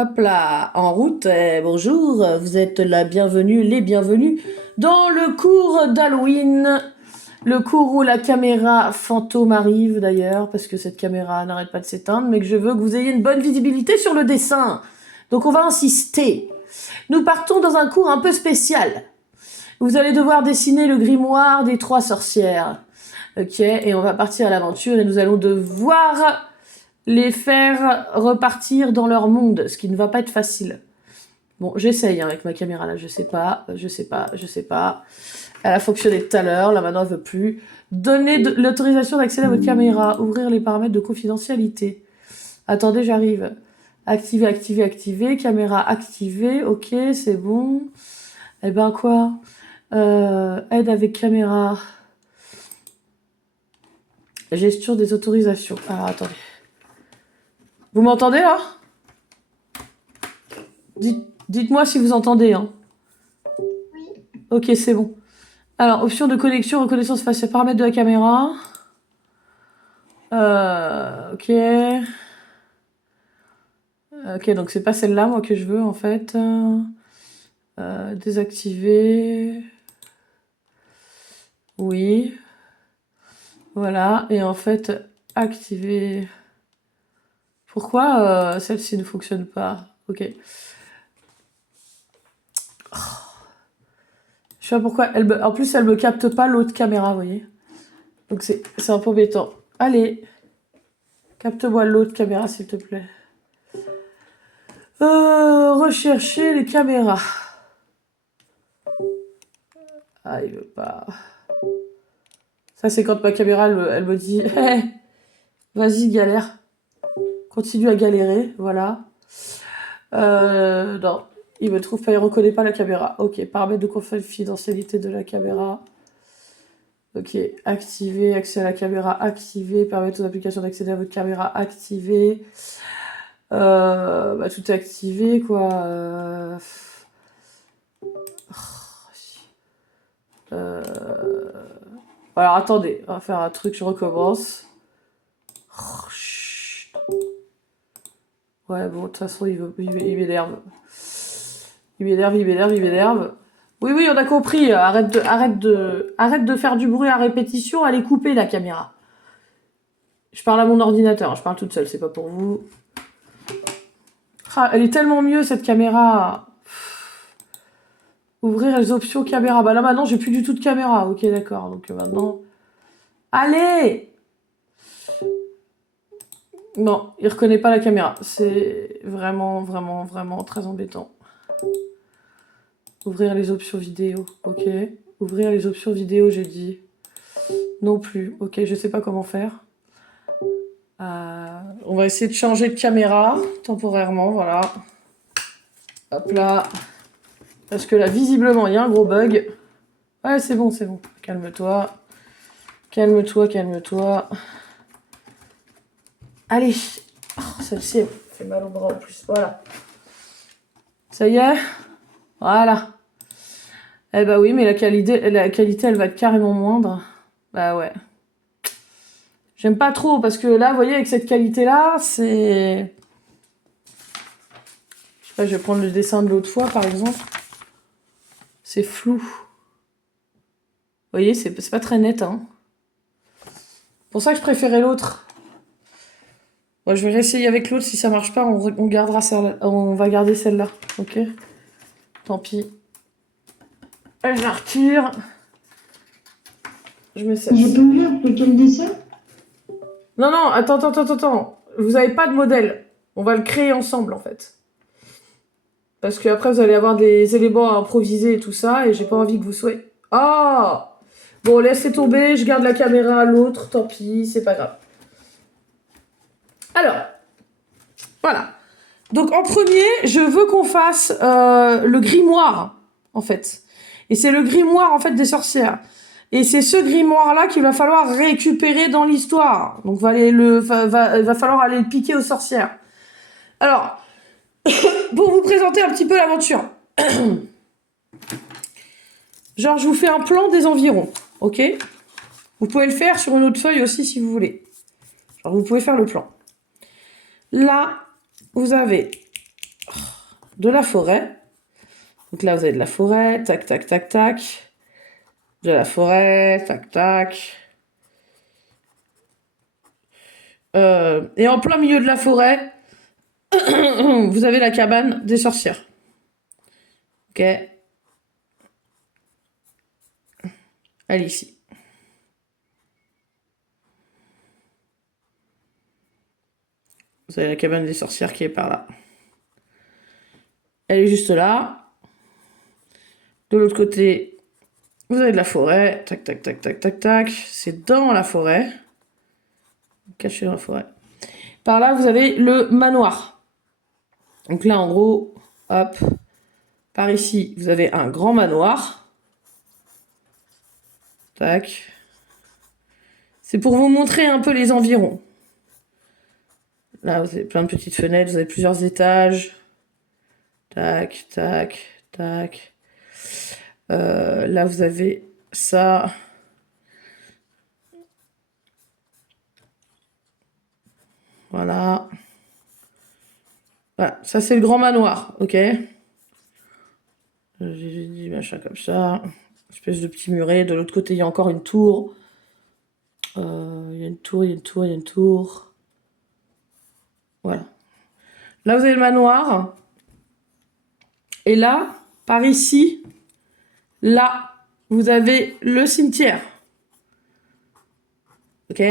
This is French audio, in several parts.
Hop là, en route, bonjour, vous êtes la bienvenue, les bienvenus dans le cours d'Halloween, le cours où la caméra fantôme arrive d'ailleurs, parce que cette caméra n'arrête pas de s'éteindre, mais que je veux que vous ayez une bonne visibilité sur le dessin. Donc on va insister. Nous partons dans un cours un peu spécial. Vous allez devoir dessiner le grimoire des 3 sorcières. Ok, et on va partir à l'aventure et nous allons devoir les faire repartir dans leur monde, ce qui ne va pas être facile. Bon, j'essaye avec ma caméra là, je sais pas. Elle a fonctionné tout à l'heure, là maintenant elle veut plus. Donner l'autorisation d'accéder à votre caméra, ouvrir les paramètres de confidentialité. Attendez, j'arrive. Activer, caméra activée, ok, c'est bon. Eh ben quoi aide avec caméra. Gestion des autorisations. Ah, attendez. Vous m'entendez là? Dites-moi si vous entendez. Hein. Oui. Ok, c'est bon. Alors, option de connexion, reconnaissance faciale, paramètres de la caméra. Ok. Ok, donc c'est pas celle-là, moi, que je veux, en fait. Désactiver. Oui. Voilà. Et en fait, activer. Pourquoi celle-ci ne fonctionne pas? Ok. Je sais pas pourquoi. En plus, elle me capte pas l'autre caméra, vous voyez. Donc c'est un peu embêtant. Allez. Capte-moi l'autre caméra, s'il te plaît. Rechercher les caméras. Ah, il veut pas. Ça, c'est quand ma caméra, elle me dit hey, vas-y, galère. Continue à galérer, voilà. Non, il me trouve pas, il reconnaît pas la caméra. Ok, paramètres de confidentialité de la caméra. Ok, activer, accès à la caméra, activer, permettre aux applications d'accéder à votre caméra, activer. Bah, tout est activé, quoi. Alors, attendez, on va faire un truc, je recommence. Ouais, bon, de toute façon, il m'énerve. Il m'énerve. Oui, on a compris. Arrête de faire du bruit à répétition. Allez couper la caméra. Je parle à mon ordinateur. Je parle toute seule. C'est pas pour vous. Ah, elle est tellement mieux cette caméra. Ouvrir les options caméra. Bah là maintenant, j'ai plus du tout de caméra. Ok, d'accord. Donc maintenant, allez. Non, il reconnaît pas la caméra. C'est vraiment très embêtant. Ouvrir les options vidéo, ok. Ouvrir les options vidéo, j'ai dit. Non plus, ok, je sais pas comment faire. On va essayer de changer de caméra, temporairement, voilà. Hop là. Parce que là, visiblement, il y a un gros bug. Ouais, c'est bon. Calme-toi. Allez. Oh, celle-ci, elle fait mal au bras en plus, voilà. Ça y est. Voilà. Eh bah oui, mais la qualité, elle va être carrément moindre. Bah ouais. J'aime pas trop, parce que là, vous voyez, avec cette qualité-là, c'est... Je sais pas, je vais prendre le dessin de l'autre fois, par exemple. C'est flou. Vous voyez, c'est pas très net, hein. C'est pour ça que je préférais l'autre. Bon, je vais réessayer avec l'autre, si ça marche pas, on gardera celle-là. On va garder celle-là, ok. Tant pis. Allez, je la retire. Je mets celle-ci. J'ai pas ouvert, quel dessin? Non, attends. Vous avez pas de modèle. On va le créer ensemble, en fait. Parce que après vous allez avoir des éléments à improviser et tout ça, et j'ai pas envie que vous soyez... Ah bon, laissez tomber, je garde la caméra à l'autre, tant pis, c'est pas grave. Alors, voilà. Donc en premier, je veux qu'on fasse le grimoire, en fait. Et c'est le grimoire, en fait, des sorcières. Et c'est ce grimoire-là qu'il va falloir récupérer dans l'histoire. Donc va falloir aller le piquer aux sorcières. Alors, pour vous présenter un petit peu l'aventure. Genre, je vous fais un plan des environs, ok? Vous pouvez le faire sur une autre feuille aussi si vous voulez. Genre, vous pouvez faire le plan. Là, vous avez... Oh, de la forêt. Donc là, vous avez de la forêt, tac, tac, tac, tac. De la forêt, tac, tac. Et en plein milieu de la forêt, vous avez la cabane des sorcières. Ok. Elle est ici. Vous avez la cabane des sorcières qui est par là. Elle est juste là. De l'autre côté, vous avez de la forêt. Tac, tac, tac, tac, tac, tac. C'est dans la forêt. Caché dans la forêt. Par là, vous avez le manoir. Donc là, en gros, hop. Par ici, vous avez un grand manoir. Tac. C'est pour vous montrer un peu les environs. Là, vous avez plein de petites fenêtres, vous avez plusieurs étages. Tac, tac, tac. Là, vous avez ça. Voilà. Voilà, ça c'est le grand manoir, ok? J'ai dit machin comme ça. Espèce de petit muret. De l'autre côté, il y a encore une tour. Il y a une tour, il y a une tour, il y a une tour. Voilà. Là, vous avez le manoir. Et là, par ici, là, vous avez le cimetière. Ok?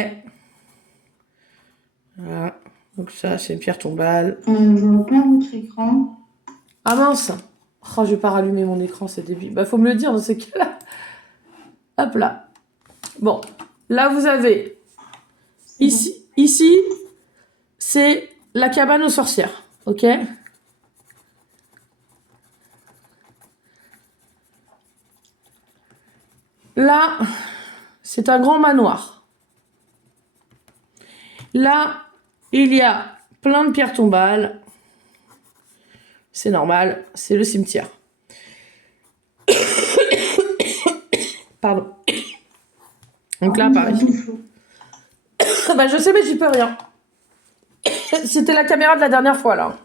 Voilà. Donc ça, c'est une pierre tombale. Je vois pas votre écran. Ah mince! Oh, je vais pas rallumer mon écran, c'est débile. Bah, faut me le dire dans ces cas-là. Hop là. Bon. Là, vous avez... Ici, c'est la cabane aux sorcières. Ok? Là, c'est un grand manoir. Là, il y a plein de pierres tombales. C'est normal, c'est le cimetière. Pardon. Donc là, pareil. Bah, je sais, mais j'y peux rien. C'était la caméra de la dernière fois, là.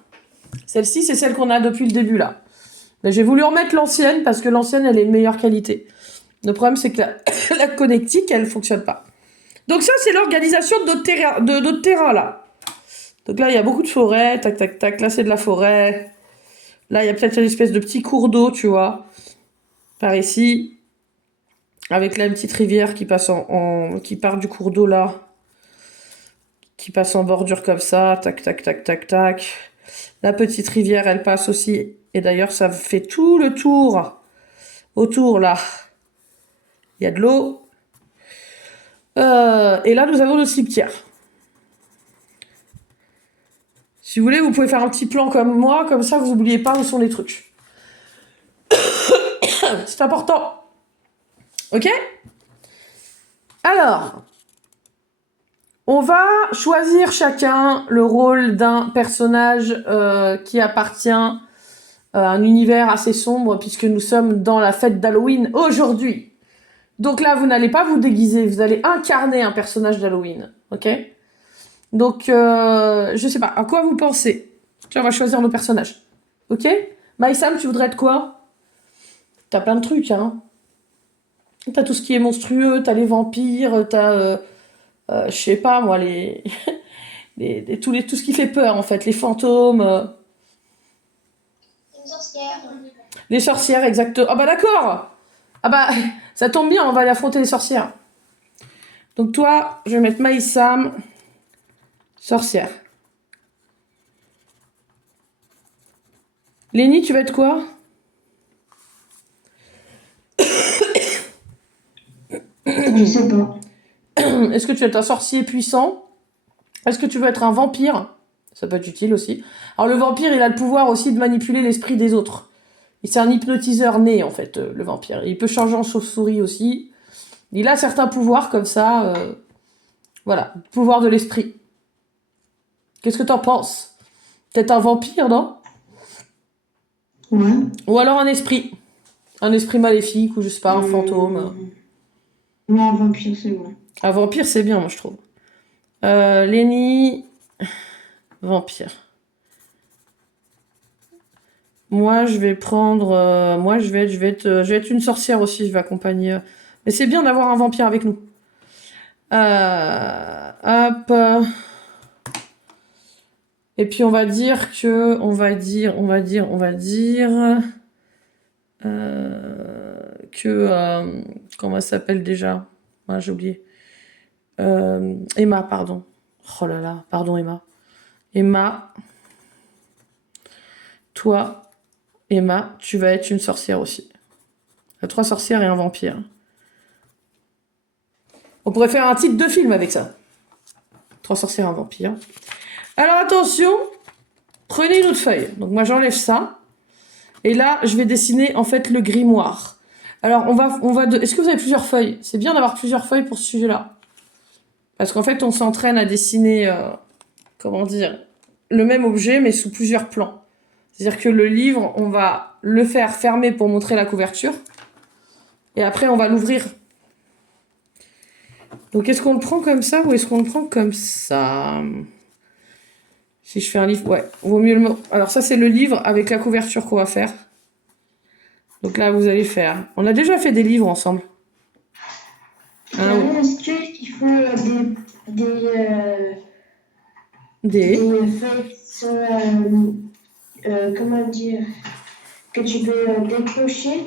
Celle-ci, c'est celle qu'on a depuis le début, là. Là, j'ai voulu remettre l'ancienne, parce que l'ancienne, elle est de meilleure qualité. Le problème, c'est que la connectique, elle fonctionne pas. Donc ça, c'est l'organisation de notre terrain, là. Donc là, il y a beaucoup de forêt, tac, tac, tac. Là, c'est de la forêt. Là, il y a peut-être une espèce de petit cours d'eau, tu vois. Par ici. Avec là, une petite rivière qui passe qui part du cours d'eau, là. Qui passe en bordure comme ça. Tac, tac, tac, tac, tac. La petite rivière, elle passe aussi. Et d'ailleurs, ça fait tout le tour. Autour, là. Il y a de l'eau. Et là, nous avons le cimetière. Si vous voulez, vous pouvez faire un petit plan comme moi, comme ça, vous n'oubliez pas où sont les trucs. C'est important. Ok? Alors, on va choisir chacun le rôle d'un personnage qui appartient à un univers assez sombre, puisque nous sommes dans la fête d'Halloween aujourd'hui. Donc là, vous n'allez pas vous déguiser, vous allez incarner un personnage d'Halloween. Ok? Donc, je sais pas, à quoi vous pensez? Tu vois, on va choisir nos personnages. Ok? Maïsam, tu voudrais être quoi? T'as plein de trucs, hein. T'as tout ce qui est monstrueux, t'as les vampires, t'as, je sais pas moi, tout ce qui fait peur en fait, les fantômes. Une sorcière. Les sorcières, exactement. Ah bah d'accord! Ah bah, ça tombe bien, on va aller affronter les sorcières. Donc toi, je vais mettre Maïsam, sorcière. Lénie, tu vas être quoi? Je sais pas. Est-ce que tu vas être un sorcier puissant? Est-ce que tu veux être un vampire? Ça peut être utile aussi. Alors le vampire, il a le pouvoir aussi de manipuler l'esprit des autres. C'est un hypnotiseur né, en fait, le vampire. Il peut changer en chauve-souris aussi. Il a certains pouvoirs comme ça. Voilà, pouvoir de l'esprit. Qu'est-ce que t'en penses? Peut-être un vampire, non? Ouais. Ou alors un esprit. Un esprit maléfique, ou je sais pas, un fantôme. Non, un vampire, c'est bon. Un vampire, c'est bien, moi, je trouve. Lenny... Vampire. Moi, je vais prendre... moi, je vais être une sorcière aussi, je vais accompagner... Mais c'est bien d'avoir un vampire avec nous. Hop. Et puis, on va dire que... comment elle s'appelle déjà? Ah, j'ai oublié. Emma, pardon. Oh là là, pardon Emma. Emma, toi, Emma, tu vas être une sorcière aussi. Il y a 3 sorcières et un vampire. On pourrait faire un titre de film avec ça. 3 sorcières et un vampire. Alors attention, prenez une autre feuille. Donc moi j'enlève ça. Et là, je vais dessiner en fait le grimoire. Alors Est-ce que vous avez plusieurs feuilles? C'est bien d'avoir plusieurs feuilles pour ce sujet-là. Parce qu'en fait, on s'entraîne à dessiner, comment dire, le même objet, mais sous plusieurs plans. C'est-à-dire que le livre, on va le faire fermer pour montrer la couverture. Et après, on va l'ouvrir. Donc, est-ce qu'on le prend comme ça ou est-ce qu'on le prend comme ça? Si je fais un livre, ouais, vaut mieux le... Alors ça, c'est le livre avec la couverture qu'on va faire. Donc là, vous allez faire... On a déjà fait des livres ensemble. Est-ce qu'il faut des feuilles qui sont, comment dire, que tu peux décrocher?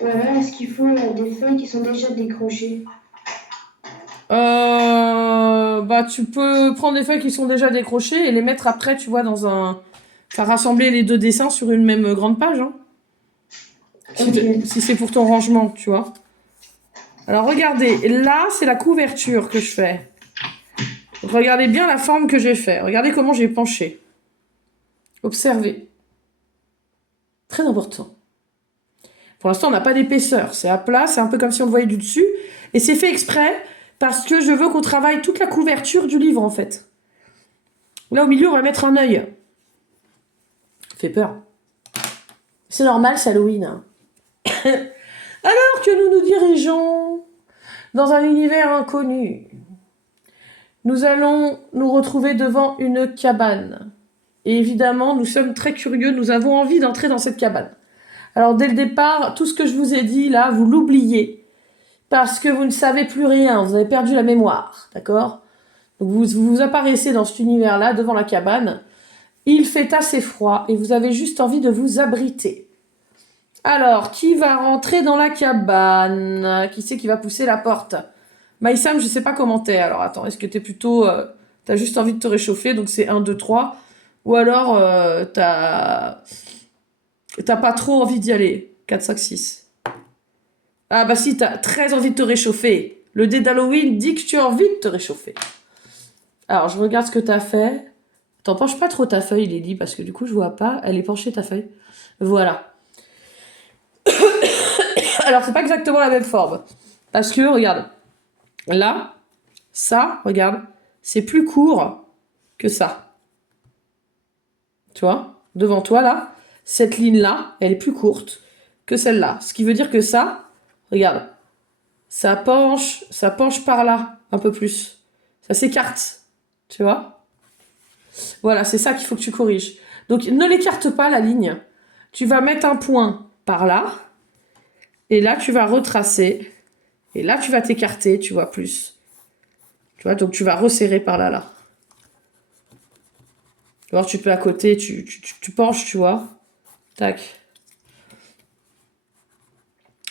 Ou alors est-ce qu'il faut des feuilles qui sont déjà décrochées? Bah, tu peux prendre des feuilles qui sont déjà décrochées et les mettre après, tu vois, dans un... Faire rassembler les 2 dessins sur une même grande page, hein. Si c'est pour ton rangement, tu vois. Alors, regardez, là, c'est la couverture que je fais. Donc, regardez bien la forme que j'ai fait. Regardez comment j'ai penché. Observez. Très important. Pour l'instant, on n'a pas d'épaisseur. C'est à plat, c'est un peu comme si on le voyait du dessus. Et c'est fait exprès parce que je veux qu'on travaille toute la couverture du livre, en fait. Là, au milieu, on va mettre un œil. Ça fait peur. C'est normal, c'est Halloween. Hein. Alors que nous nous dirigeons dans un univers inconnu, nous allons nous retrouver devant une cabane. Et évidemment, nous sommes très curieux, nous avons envie d'entrer dans cette cabane. Alors dès le départ, tout ce que je vous ai dit là, vous l'oubliez. Parce que vous ne savez plus rien, vous avez perdu la mémoire, d'accord? Donc vous apparaissez dans cet univers-là, devant la cabane. Il fait assez froid et vous avez juste envie de vous abriter. Alors, qui va rentrer dans la cabane? Qui c'est qui va pousser la porte? Maïsam, je sais pas comment t'es. Alors attends, est-ce que t'es plutôt... t'as juste envie de te réchauffer, donc c'est 1, 2, 3. Ou alors t'as pas trop envie d'y aller. 4, 5, 6. Ah bah si, t'as très envie de te réchauffer. Le dé d'Halloween dit que tu as envie de te réchauffer. Alors, je regarde ce que t'as fait. T'en penches pas trop ta feuille, Lily, parce que du coup, je vois pas. Elle est penchée, ta feuille. Voilà. Alors, c'est pas exactement la même forme. Parce que, regarde. Là, ça, regarde. C'est plus court que ça. Tu vois? Devant toi, là. Cette ligne-là, elle est plus courte que celle-là. Ce qui veut dire que ça, regarde. Ça penche par là, un peu plus. Ça s'écarte. Tu vois? Voilà, c'est ça qu'il faut que tu corriges. Donc, ne l'écarte pas, la ligne. Tu vas mettre un point par là. Et là, tu vas retracer. Et là, tu vas t'écarter, tu vois, plus. Tu vois, donc tu vas resserrer par là, là. Alors, tu peux à côté, tu penches, tu vois. Tac.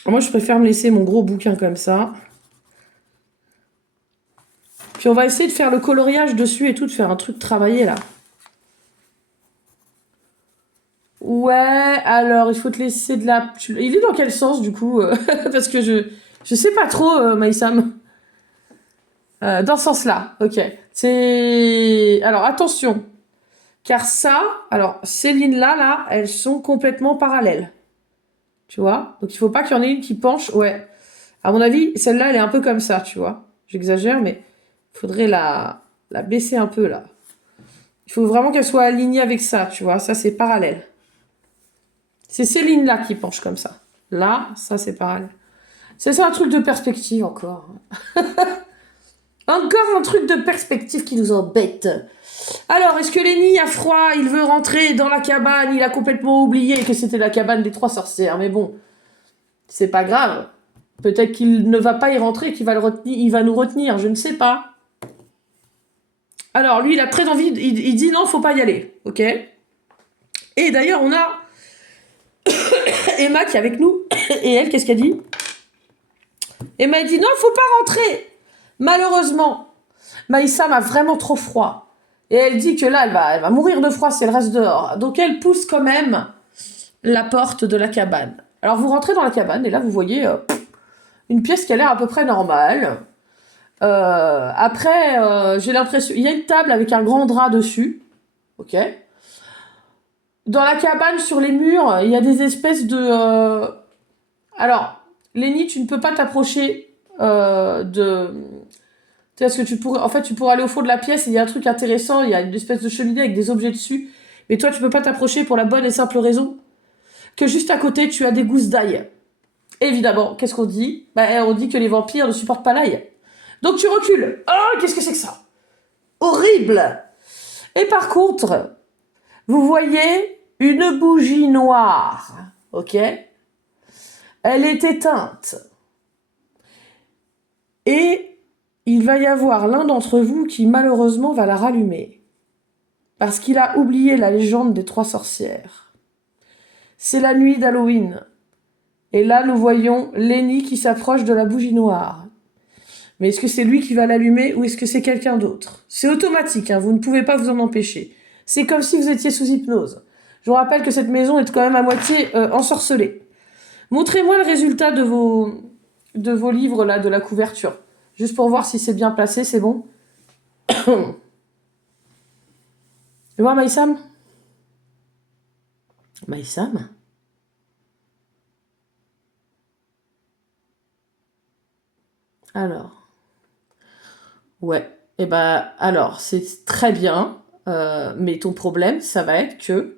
Moi, je préfère me laisser mon gros bouquin comme ça. Puis, on va essayer de faire le coloriage dessus et tout, de faire un truc travaillé, là. Ouais, alors, il faut te laisser de la... Il est dans quel sens, du coup parce que je sais pas trop, Maïsam. Dans ce sens-là, ok. C'est... Alors, attention. Car ça, alors, ces lignes-là, là, elles sont complètement parallèles. Tu vois? Donc, il faut pas qu'il y en ait une qui penche. Ouais. À mon avis, celle-là, elle est un peu comme ça, tu vois? J'exagère, mais il faudrait la baisser un peu, là. Il faut vraiment qu'elle soit alignée avec ça, tu vois? Ça, c'est parallèle. C'est ces lignes-là qui penchent comme ça. Là, ça, c'est parallèle. C'est ça, un truc de perspective, encore. Encore un truc de perspective qui nous embête. Alors, est-ce que Lenny a froid? Il veut rentrer dans la cabane. Il a complètement oublié que c'était la cabane des 3 sorcières. Mais bon, c'est pas grave. Peut-être qu'il ne va pas y rentrer, qu'il va le retenir, il va nous retenir. Je ne sais pas. Alors, lui, il a très envie. Il dit non, faut pas y aller. Ok? Et d'ailleurs, on a Emma qui est avec nous. Et elle, qu'est-ce qu'elle dit? Emma, elle dit non, faut pas rentrer. Malheureusement, Maïssa a vraiment trop froid. Et elle dit que là, elle va mourir de froid si elle reste dehors. Donc elle pousse quand même la porte de la cabane. Alors vous rentrez dans la cabane et là vous voyez une pièce qui a l'air à peu près normale. Après, j'ai l'impression... Il y a une table avec un grand drap dessus. Ok. Dans la cabane, sur les murs, il y a des espèces de... Alors, Lenny, tu ne peux pas t'approcher de... Tu sais, tu pourrais aller au fond de la pièce et il y a un truc intéressant, il y a une espèce de cheminée avec des objets dessus. Mais toi, tu peux pas t'approcher pour la bonne et simple raison que juste à côté, tu as des gousses d'ail. Évidemment, qu'est-ce qu'on dit? On dit que les vampires ne supportent pas l'ail. Donc tu recules. Oh, qu'est-ce que c'est que ça? Horrible! Et par contre, vous voyez une bougie noire. Ok? Elle est éteinte. Et il va y avoir l'un d'entre vous qui malheureusement va la rallumer. Parce qu'il a oublié la légende des 3 sorcières. C'est la nuit d'Halloween. Et là, nous voyons Lenny qui s'approche de la bougie noire. Mais est-ce que c'est lui qui va l'allumer ou est-ce que c'est quelqu'un d'autre? C'est automatique, hein, vous ne pouvez pas vous en empêcher. C'est comme si vous étiez sous hypnose. Je vous rappelle que cette maison est quand même à moitié ensorcelée. Montrez-moi le résultat de vos livres, là, de la couverture. Juste pour voir si c'est bien placé, c'est bon. Tu vois, Maïsam? Maïsam? Alors. Ouais. Et alors, c'est très bien. Mais ton problème, ça va être que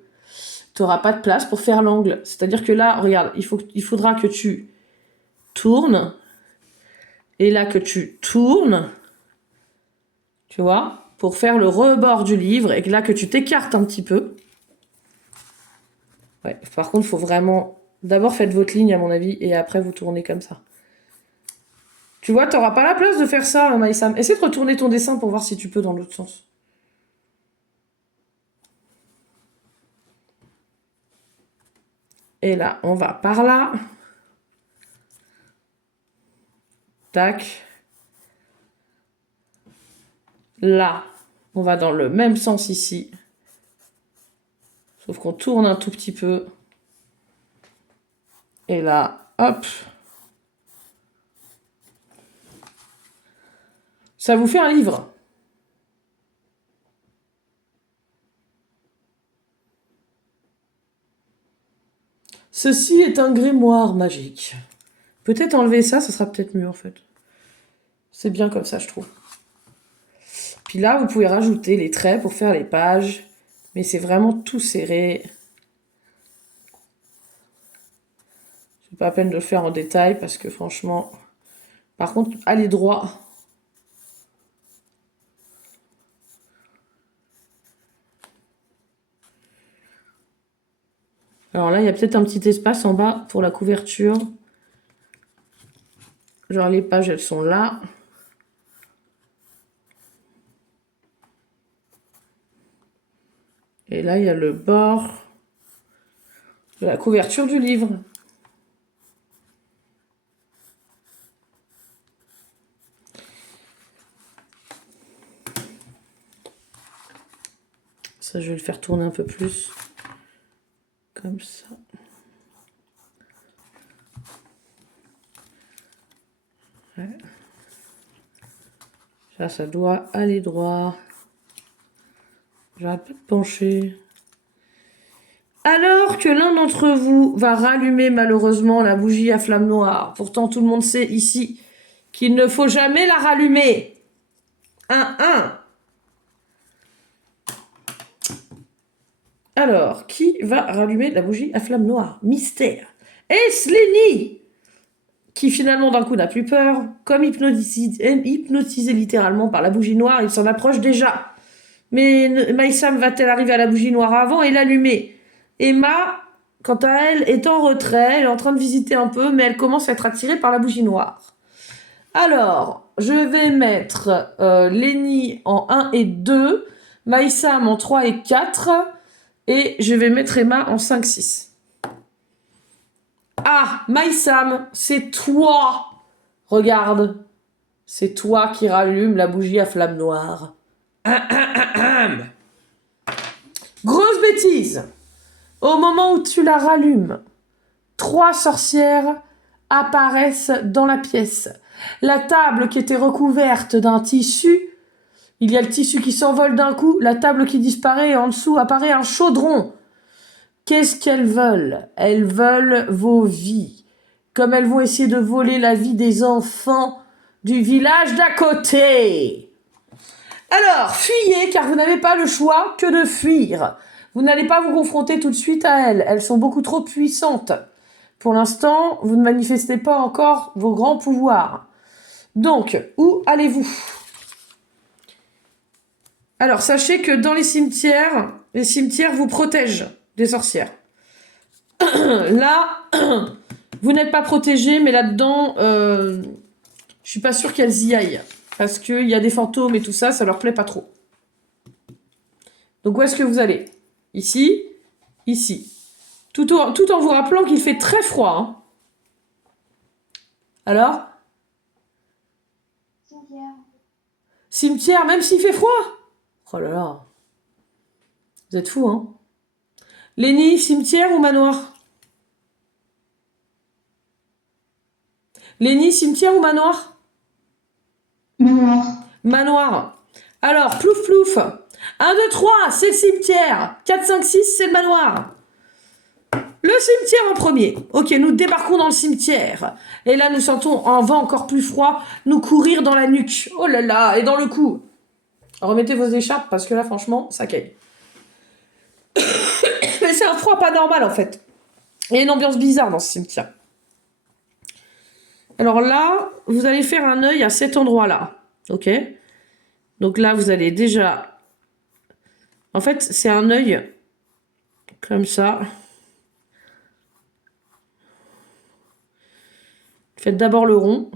tu n'auras pas de place pour faire l'angle. C'est-à-dire que là, regarde, il faudra que tu tournes. Et là, que tu tournes. Tu vois? Pour faire le rebord du livre. Et là, que tu t'écartes un petit peu. Ouais. Par contre, il faut vraiment... D'abord, faites votre ligne, à mon avis. Et après, vous tournez comme ça. Tu vois, t'auras pas la place de faire ça, Maïsam. Essaie de retourner ton dessin pour voir si tu peux dans l'autre sens. Et là, on va par là. Tac. Là, on va dans le même sens ici. Sauf qu'on tourne un tout petit peu. Et là, hop. Ça vous fait un livre. Ceci est un grimoire magique. Peut-être enlever ça, ça sera peut-être mieux en fait. C'est bien comme ça, je trouve. Puis là, vous pouvez rajouter les traits pour faire les pages. Mais c'est vraiment tout serré. C'est pas la peine de le faire en détail parce que franchement... Par contre, allez droit. Alors là, il y a peut-être un petit espace en bas pour la couverture. Genre les pages, elles sont là. Et là, il y a le bord de la couverture du livre. Ça, je vais le faire tourner un peu plus. Comme ça. Ouais. Ça doit aller droit. J'arrête pas de pencher. Alors que l'un d'entre vous va rallumer malheureusement la bougie à flamme noire. Pourtant, tout le monde sait ici qu'il ne faut jamais la rallumer. 1-1. Alors, qui va rallumer la bougie à flamme noire? Mystère. Est-ce Lenny qui finalement d'un coup n'a plus peur? Comme hypnotisé littéralement par la bougie noire, il s'en approche déjà. Mais Maïsam va-t-elle arriver à la bougie noire avant et l'allumer? Emma, quant à elle, est en retrait, elle est en train de visiter un peu, mais elle commence à être attirée par la bougie noire. Alors, je vais mettre Lenny en 1 et 2, Maïsam en 3 et 4, et je vais mettre Emma en 5, 6. Ah, Maïsam, c'est toi! Regarde, c'est toi qui rallume la bougie à flamme noire. Grosse bêtise! Au moment où tu la rallumes, 3 sorcières apparaissent dans la pièce. La table qui était recouverte d'un tissu, il y a le tissu qui s'envole d'un coup, la table qui disparaît et en dessous apparaît un chaudron. Qu'est-ce qu'elles veulent? Elles veulent vos vies. Comme elles vont essayer de voler la vie des enfants du village d'à côté. Alors, fuyez, car vous n'avez pas le choix que de fuir. Vous n'allez pas vous confronter tout de suite à elles. Elles sont beaucoup trop puissantes. Pour l'instant, vous ne manifestez pas encore vos grands pouvoirs. Donc, où allez-vous? Alors, sachez que dans les cimetières vous protègent des sorcières. Là, vous n'êtes pas protégés, mais là-dedans, je suis pas sûre qu'elles y aillent. Parce qu'il y a des fantômes et tout ça, ça leur plaît pas trop. Donc où est-ce que vous allez? Ici, ici. Tout en vous rappelant qu'il fait très froid. Hein. Alors? Cimetière. Cimetière, même s'il fait froid? Oh là là. Vous êtes fous, hein? Lenny, cimetière ou manoir? Lenny, cimetière ou manoir? Manoir. Manoir. Alors, plouf plouf. 1, 2, 3, c'est le cimetière. 4, 5, 6, c'est le manoir. Le cimetière en premier. Ok, nous débarquons dans le cimetière. Et là, nous sentons un vent encore plus froid nous courir dans la nuque. Oh là là, et dans le cou. Remettez vos écharpes parce que là, franchement, ça caille. Mais c'est un froid pas normal en fait. Il y a une ambiance bizarre dans ce cimetière. Alors là, vous allez faire un œil à cet endroit-là. Ok? Donc là, vous allez déjà... En fait, c'est un œil comme ça. Faites d'abord le rond.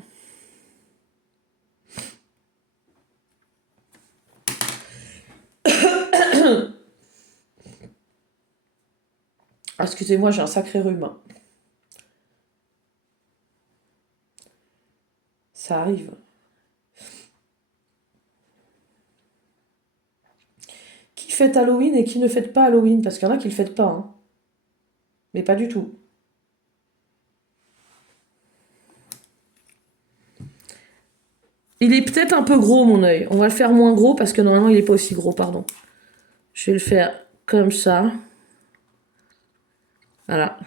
Ah, excusez-moi, j'ai un sacré rhume. Ça arrive. Qui fête Halloween et qui ne fête pas Halloween? Parce qu'il y en a qui le fêtent pas. Hein. Mais pas du tout. Il est peut-être un peu gros, mon œil. On va le faire moins gros parce que normalement, il n'est pas aussi gros, pardon. Je vais le faire comme ça. Voilà.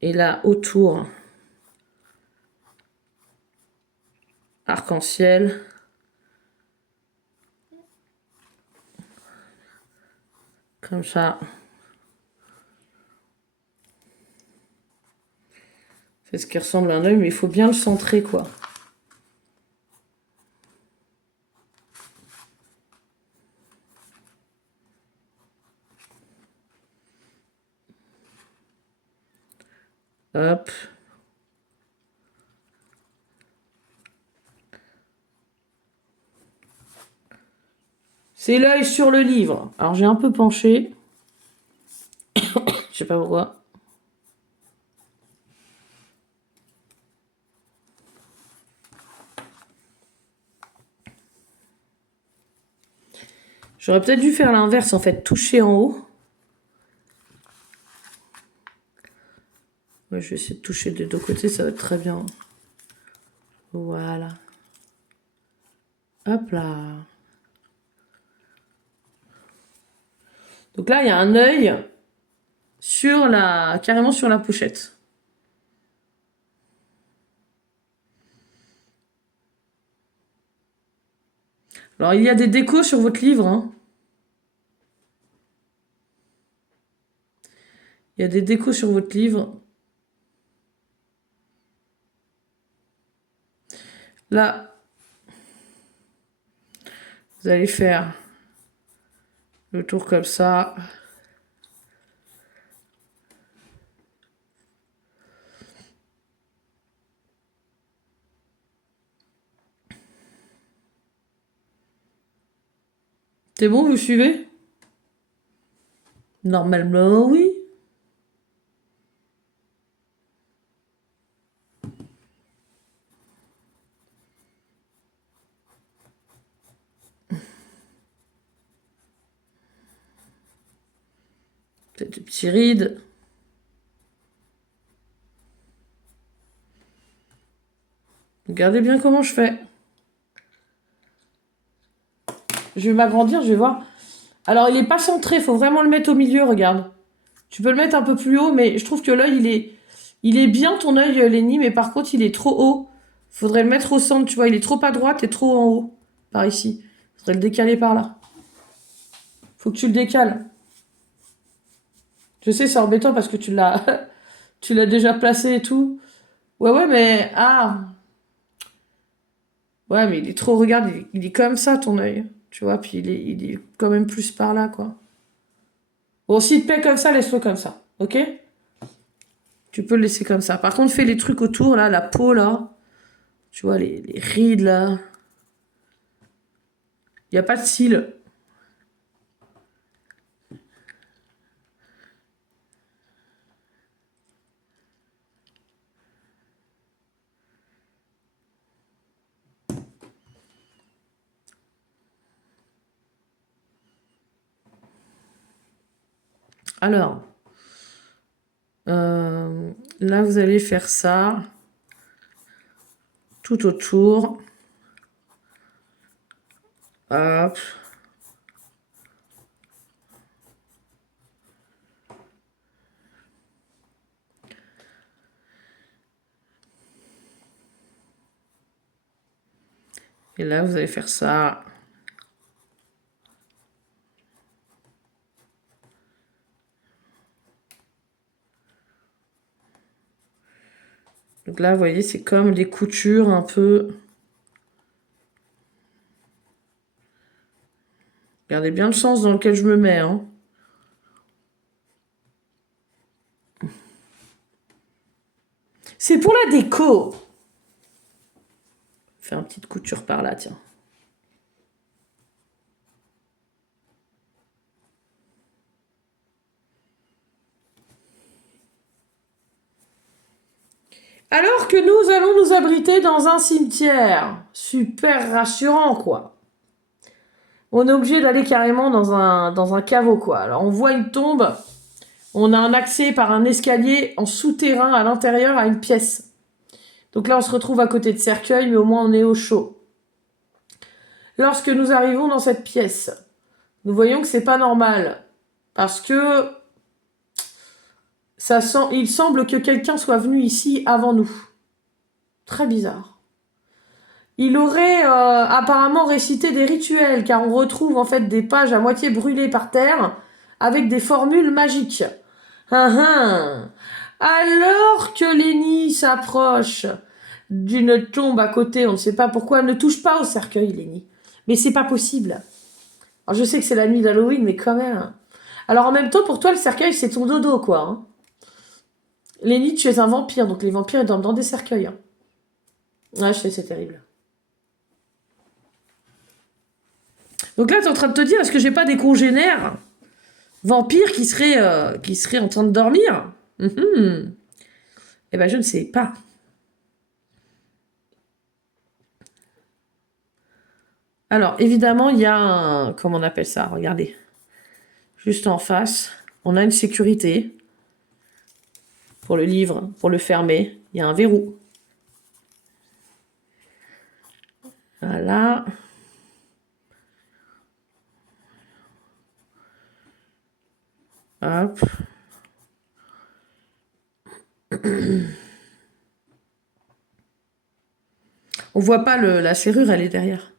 Et là, autour, arc-en-ciel. Comme ça. C'est ce qui ressemble à un œil, mais il faut bien le centrer, quoi. Hop. C'est l'œil sur le livre. Alors j'ai un peu penché. Je sais pas pourquoi. J'aurais peut-être dû faire l'inverse en fait, toucher en haut. Ouais, je vais essayer de toucher des deux côtés, ça va être très bien. Voilà. Hop là. Donc là, il y a un œil sur carrément sur la pochette. Alors, il y a des décos sur votre livre. Hein. Il y a des décos sur votre livre. Là, Vous allez faire le tour comme ça. C'est bon, vous suivez? Normalement, oui. Peut-être des petits rides. Regardez bien comment je fais. Je vais m'agrandir, je vais voir. Alors, il n'est pas centré, il faut vraiment le mettre au milieu, regarde. Tu peux le mettre un peu plus haut, mais je trouve que l'œil, il est bien ton œil, Lenny, mais par contre, il est trop haut. Faudrait le mettre au centre, tu vois, il est trop à droite et trop en haut, par ici. Faudrait le décaler par là. Faut que tu le décales. Je sais, c'est embêtant parce que tu l'as tu l'as déjà placé et tout. Ouais, mais... Ah. Ouais, mais il est trop... Regarde, il est comme ça, ton œil. Tu vois, puis il est quand même plus par là, quoi. Bon, s'il te plaît comme ça, laisse-le comme ça. Ok? Tu peux le laisser comme ça. Par contre, fais les trucs autour, là, la peau, là. Tu vois, les rides, là. Il n'y a pas de cils. Alors, là, vous allez faire ça tout autour. Hop. Et là, vous allez faire ça. Donc là, vous voyez, c'est comme des coutures un peu. Regardez bien le sens dans lequel je me mets, hein. C'est pour la déco. Fais une petite couture par là, tiens. Alors que nous allons nous abriter dans un cimetière. Super rassurant, quoi. On est obligé d'aller carrément dans un caveau, quoi. Alors, on voit une tombe. On a un accès par un escalier en souterrain à l'intérieur à une pièce. Donc là, on se retrouve à côté de cercueil, mais au moins on est au chaud. Lorsque nous arrivons dans cette pièce, nous voyons que c'est pas normal. Parce que il semble que quelqu'un soit venu ici avant nous. Très bizarre. Il aurait apparemment récité des rituels, car on retrouve en fait des pages à moitié brûlées par terre, avec des formules magiques. Alors que Lenny s'approche d'une tombe à côté, on ne sait pas pourquoi, ne touche pas au cercueil, Lenny. Mais c'est pas possible. Alors je sais que c'est la nuit d'Halloween, mais quand même. Alors en même temps, pour toi, le cercueil, c'est ton dodo, quoi. Hein. Lenny, tu es un vampire, donc les vampires, ils dorment dans des cercueils. Hein. Ouais, je sais, c'est terrible. Donc là, tu es en train de te dire, est-ce que j'ai pas des congénères vampires qui seraient en train de dormir? Eh ben, je ne sais pas. Alors, évidemment, il y a un... Comment on appelle ça? Regardez. Juste en face, on a une sécurité. Pour le livre, pour le fermer, il y a un verrou. Voilà. Hop. On voit pas la serrure, elle est derrière.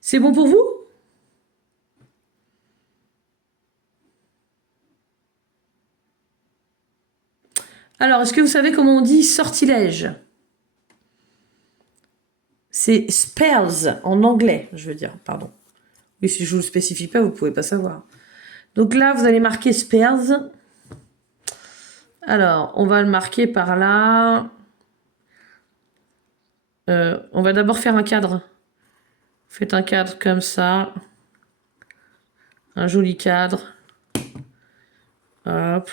C'est bon pour vous? Alors, est-ce que vous savez comment on dit sortilège? C'est spells en anglais, je veux dire, pardon. Oui, si je vous le spécifie pas, vous pouvez pas savoir. Donc là, vous allez marquer spells. Alors, on va le marquer par là. On va d'abord faire un cadre. Faites un cadre comme ça. Un joli cadre. Hop.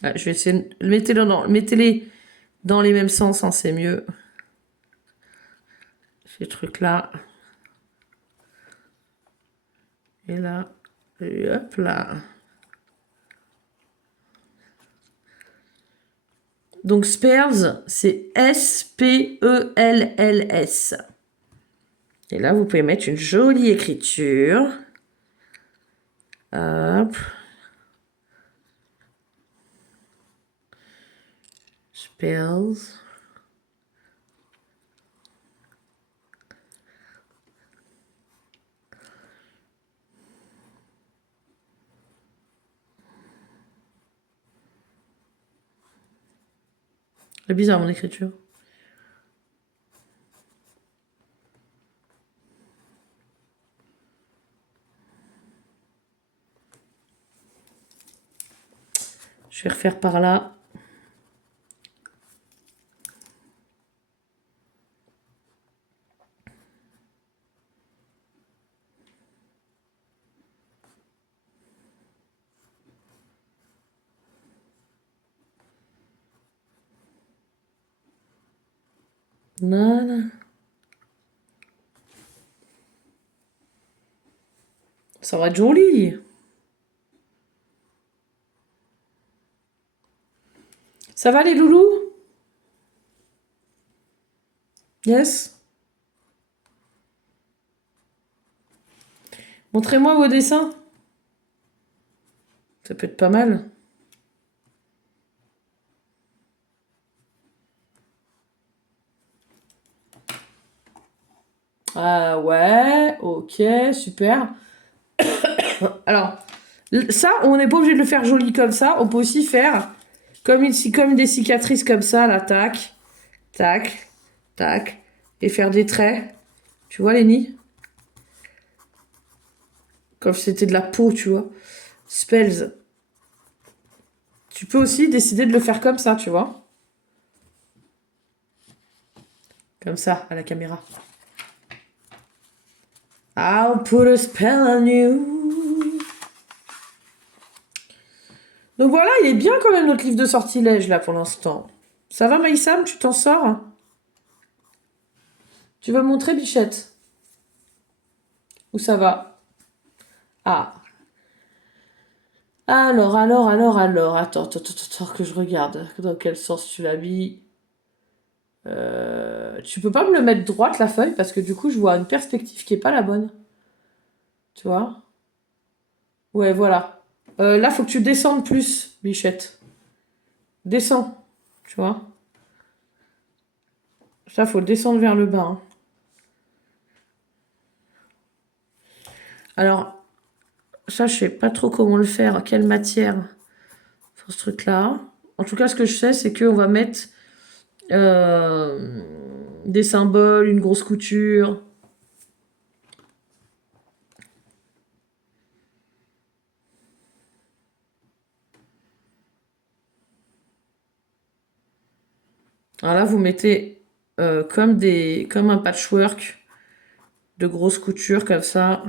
Ouais, je vais essayer. Mettez-les dans les mêmes sens, hein, c'est mieux. Ces trucs-là. Et là. Et hop là. Donc spells, c'est S-P-E-L-L-S. Et là, vous pouvez mettre une jolie écriture. Hop. Spells. C'est bizarre mon écriture. Je vais refaire par là. Voilà. Ça va être joli. Ça va les loulous? Yes? Montrez-moi vos dessins. Ça peut être pas mal. Ah ouais, ok, super. Alors, ça, on n'est pas obligé de le faire joli comme ça. On peut aussi faire comme des cicatrices comme ça, là, tac, tac, tac, et faire des traits. Tu vois, Lenny? Comme si c'était de la peau, tu vois. Spells. Tu peux aussi décider de le faire comme ça, tu vois. Comme ça, à la caméra. I'll put a spell on you. Donc voilà, il est bien quand même notre livre de sortilège là pour l'instant. Ça va Maïsam, tu t'en sors? Tu veux me montrer Bichette? Où ça va? Ah. Alors. Attends, que je regarde. Dans quel sens tu l'as mis? Tu peux pas me le mettre droite la feuille parce que du coup je vois une perspective qui est pas la bonne. Tu vois? Ouais, voilà. Là, faut que tu descendes plus, Bichette. Descends, tu vois? Ça, faut le descendre vers le bas, hein. Alors, ça, je sais pas trop comment le faire, quelle matière pour ce truc-là. En tout cas, ce que je sais, c'est qu'on va mettre des symboles, une grosse couture. Alors là, vous mettez comme un patchwork de grosses coutures comme ça.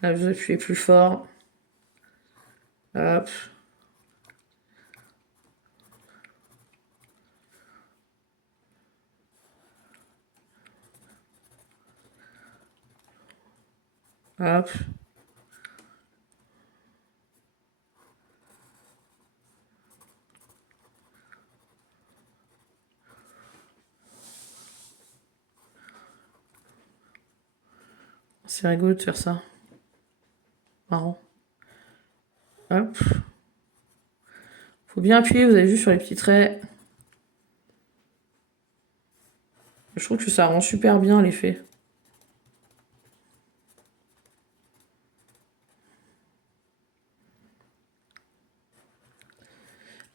Là, vous appuyez plus fort. Hop. Hop. C'est rigolo de faire ça. Marrant. Hop. Faut bien appuyer, vous avez vu sur les petits traits. Je trouve que ça rend super bien l'effet.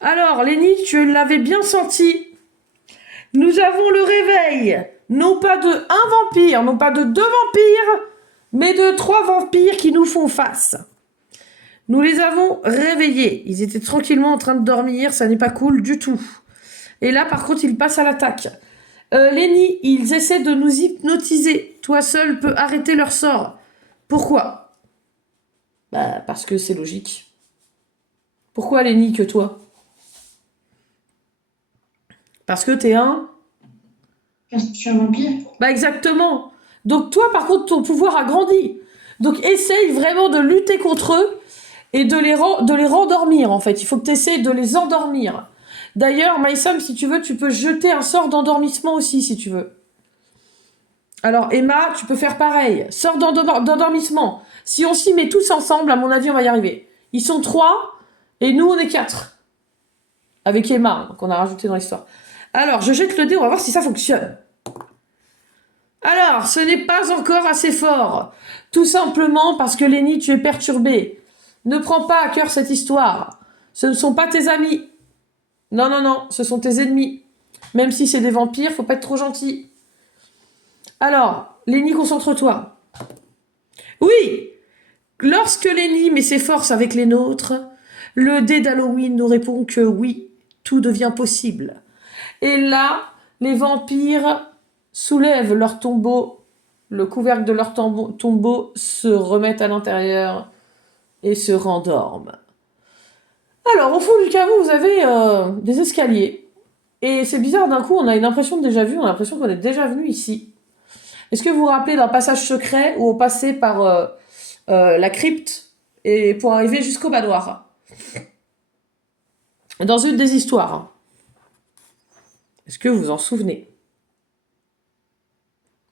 Alors, Lenny, tu l'avais bien senti. Nous avons le réveil, non pas de un vampire, non pas de 2 vampires, mais de 3 vampires qui nous font face. Nous les avons réveillés. Ils étaient tranquillement en train de dormir, ça n'est pas cool du tout. Et là, par contre, ils passent à l'attaque. Lenny, ils essaient de nous hypnotiser. Toi seul peux arrêter leur sort. Pourquoi? Bah, parce que c'est logique. Pourquoi, Lenny, que toi? Parce que t'es un... Parce que je suis un vampire. Bah, exactement. Donc toi, par contre, ton pouvoir a grandi. Donc essaye vraiment de lutter contre eux et de les rendormir, en fait. Il faut que tu essayes de les endormir. D'ailleurs, Maïsam, si tu veux, tu peux jeter un sort d'endormissement aussi, si tu veux. Alors, Emma, tu peux faire pareil. Sort d'endormissement. Si on s'y met tous ensemble, à mon avis, on va y arriver. Ils sont 3 et nous, on est 4. Avec Emma, qu'on a rajouté dans l'histoire. Alors, je jette le dé, on va voir si ça fonctionne. Alors, ce n'est pas encore assez fort. Tout simplement parce que Lenny, tu es perturbé. Ne prends pas à cœur cette histoire. Ce ne sont pas tes amis. Non, non, non, ce sont tes ennemis. Même si c'est des vampires, faut pas être trop gentil. Alors, Lenny, concentre-toi. Oui, lorsque Lenny met ses forces avec les nôtres, le dé d'Halloween nous répond que oui, tout devient possible. Et là, les vampires soulèvent leur tombeau, le couvercle de leur tombeau se remettent à l'intérieur et se rendorment. Alors, au fond du caveau, vous avez des escaliers. Et c'est bizarre, d'un coup, on a une impression de déjà vu, on a l'impression qu'on est déjà venu ici. Est-ce que vous vous rappelez d'un passage secret où on passait par la crypte et pour arriver jusqu'au manoir? Dans une des histoires. Est-ce que vous vous en souvenez?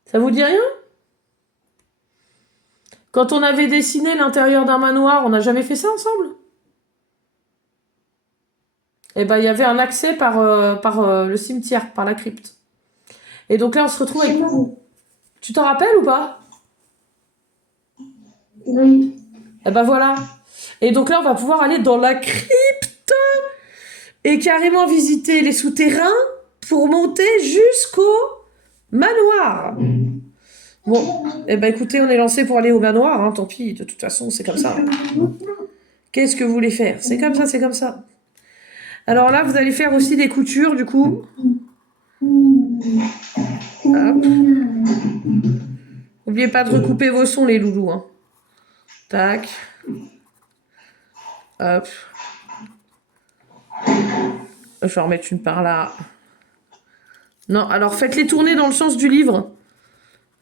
Ça vous dit rien? Quand on avait dessiné l'intérieur d'un manoir, on n'a jamais fait ça ensemble? Eh ben, il y avait un accès par le cimetière, par la crypte. Et donc là, on se retrouve avec... Tu t'en rappelles ou pas? Oui. Eh ben voilà. Et donc là, on va pouvoir aller dans la crypte et carrément visiter les souterrains pour monter jusqu'au manoir. Bon, eh ben écoutez, on est lancé pour aller au manoir, hein, tant pis, de toute façon, c'est comme ça. Qu'est-ce que vous voulez faire? C'est comme ça, c'est comme ça. Alors là, vous allez faire aussi des coutures, du coup. Hop. N'oubliez pas de recouper vos sons, les loulous. Hein. Tac. Hop. Je vais en remettre une par là. Non, alors faites-les tourner dans le sens du livre.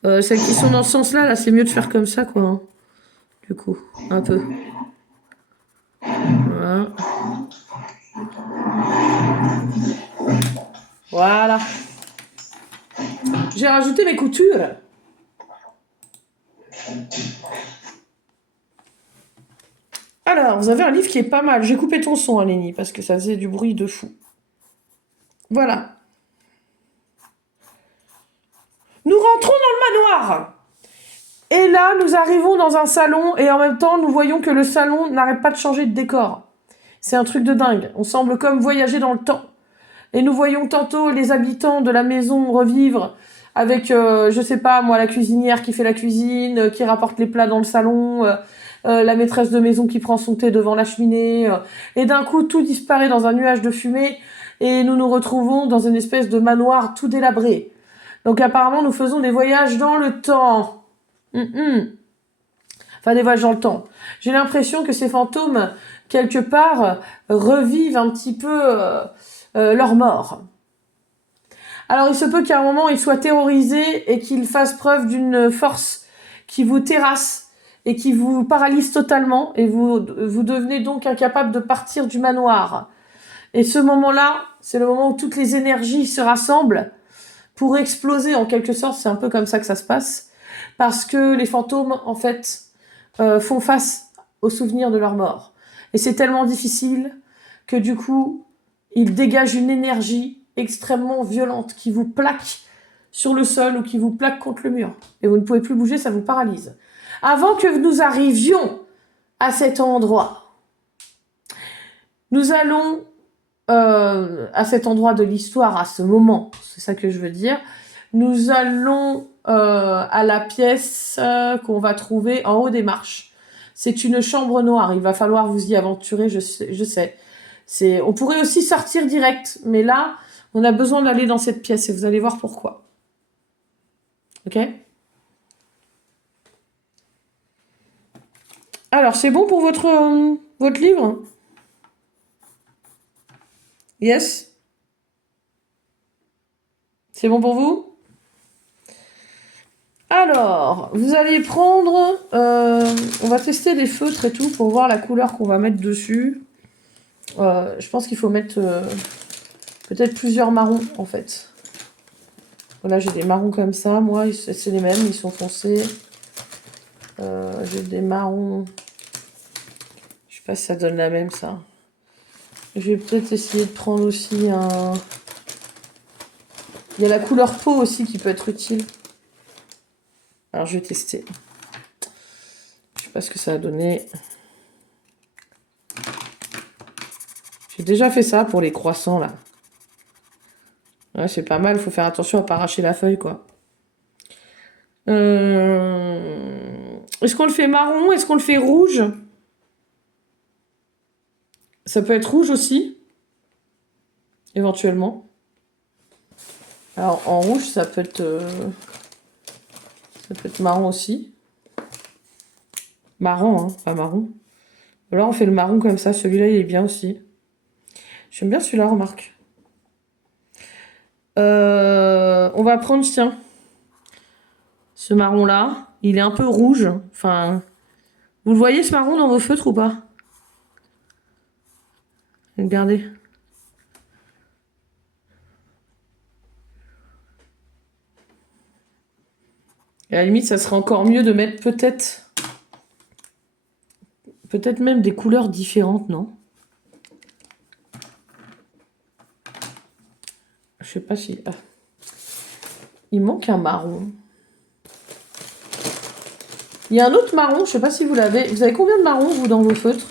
Celles qui sont dans ce sens-là, là, c'est mieux de faire comme ça, quoi. Hein. Du coup, un peu. Voilà. Voilà. J'ai rajouté mes coutures. Alors, vous avez un livre qui est pas mal. J'ai coupé ton son, Lenny, parce que ça faisait du bruit de fou. Voilà. Nous rentrons dans le manoir. Et là, nous arrivons dans un salon et en même temps, nous voyons que le salon n'arrête pas de changer de décor. C'est un truc de dingue. On semble comme voyager dans le temps. Et nous voyons tantôt les habitants de la maison revivre avec, je sais pas moi, la cuisinière qui fait la cuisine, qui rapporte les plats dans le salon, la maîtresse de maison qui prend son thé devant la cheminée. Et d'un coup, tout disparaît dans un nuage de fumée et nous nous retrouvons dans une espèce de manoir tout délabré. Donc apparemment, nous faisons des voyages dans le temps. Enfin, des voyages dans le temps. J'ai l'impression que ces fantômes, quelque part, revivent un petit peu leur mort. Alors, il se peut qu'à un moment, ils soient terrorisés et qu'ils fassent preuve d'une force qui vous terrasse et qui vous paralyse totalement et vous devenez donc incapable de partir du manoir. Et ce moment-là, c'est le moment où toutes les énergies se rassemblent pour exploser en quelque sorte. C'est un peu comme ça que ça se passe. Parce que les fantômes, en fait, font face aux souvenirs de leur mort. Et c'est tellement difficile que du coup, ils dégagent une énergie extrêmement violente qui vous plaque sur le sol ou qui vous plaque contre le mur. Et vous ne pouvez plus bouger, ça vous paralyse. Avant que nous arrivions à cet endroit, nous allons à cet endroit de l'histoire, à ce moment, c'est ça que je veux dire, nous allons à la pièce qu'on va trouver en haut des marches. C'est une chambre noire, il va falloir vous y aventurer, je sais. On pourrait aussi sortir direct, mais là, on a besoin d'aller dans cette pièce et vous allez voir pourquoi. Ok ? Alors, c'est bon pour votre livre ? Yes ? C'est bon pour vous ? Alors, vous allez prendre... on va tester les feutres et tout pour voir la couleur qu'on va mettre dessus. Je pense qu'il faut mettre peut-être plusieurs marrons, en fait. Voilà, j'ai des marrons comme ça. Moi, c'est les mêmes, ils sont foncés. J'ai des marrons... Je sais pas si ça donne la même, ça. Je vais peut-être essayer de prendre aussi un... Il y a la couleur peau aussi qui peut être utile. Alors, je vais tester. Je sais pas ce que ça a donné. J'ai déjà fait ça pour les croissants, là. Ouais, c'est pas mal. Il faut faire attention à pas arracher la feuille, quoi. Est-ce qu'on le fait marron? Est-ce qu'on le fait rouge? Ça peut être rouge aussi. Éventuellement. Alors, en rouge, ça peut être marron aussi. Marron, hein, pas marron. Là, on fait le marron comme ça. Celui-là, il est bien aussi. J'aime bien celui-là, remarque. On va prendre, tiens, ce marron-là. Il est un peu rouge. Enfin, vous le voyez, ce marron, dans vos feutres ou pas? Regardez. Et à la limite, ça serait encore mieux de mettre peut-être même des couleurs différentes, non? Je sais pas si... Ah. Il manque un marron. Il y a un autre marron, je sais pas si vous l'avez. Vous avez combien de marrons, vous, dans vos feutres?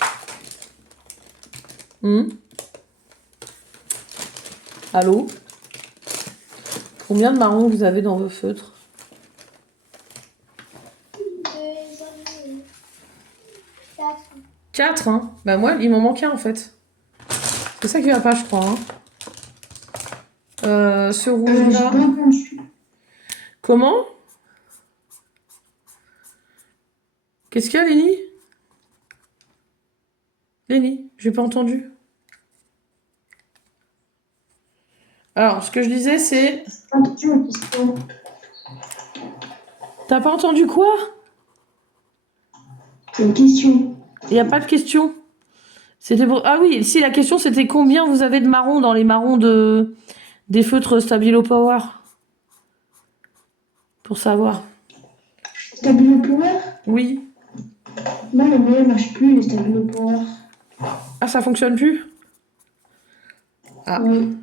Allô? Combien de marrons vous avez dans vos feutres? 4, hein? Bah moi, il m'en manque un, en fait. C'est ça qui va pas, je crois. Hein. Ce rouge-là... Comment? Qu'est-ce qu'il y a, Lénie? Lénie, j'ai pas entendu. Alors, ce que je disais, c'est... T'as pas entendu quoi? C'est une question. Il n'y a pas de question. C'était pour... Ah oui, si, la question, c'était combien vous avez de marrons dans les marrons des feutres Stabilo Power? Pour savoir. Stabilo Power? Oui. Non, le mien ne marche plus, les Stabilo Power. Ah, ça fonctionne plus? Ah. Oui.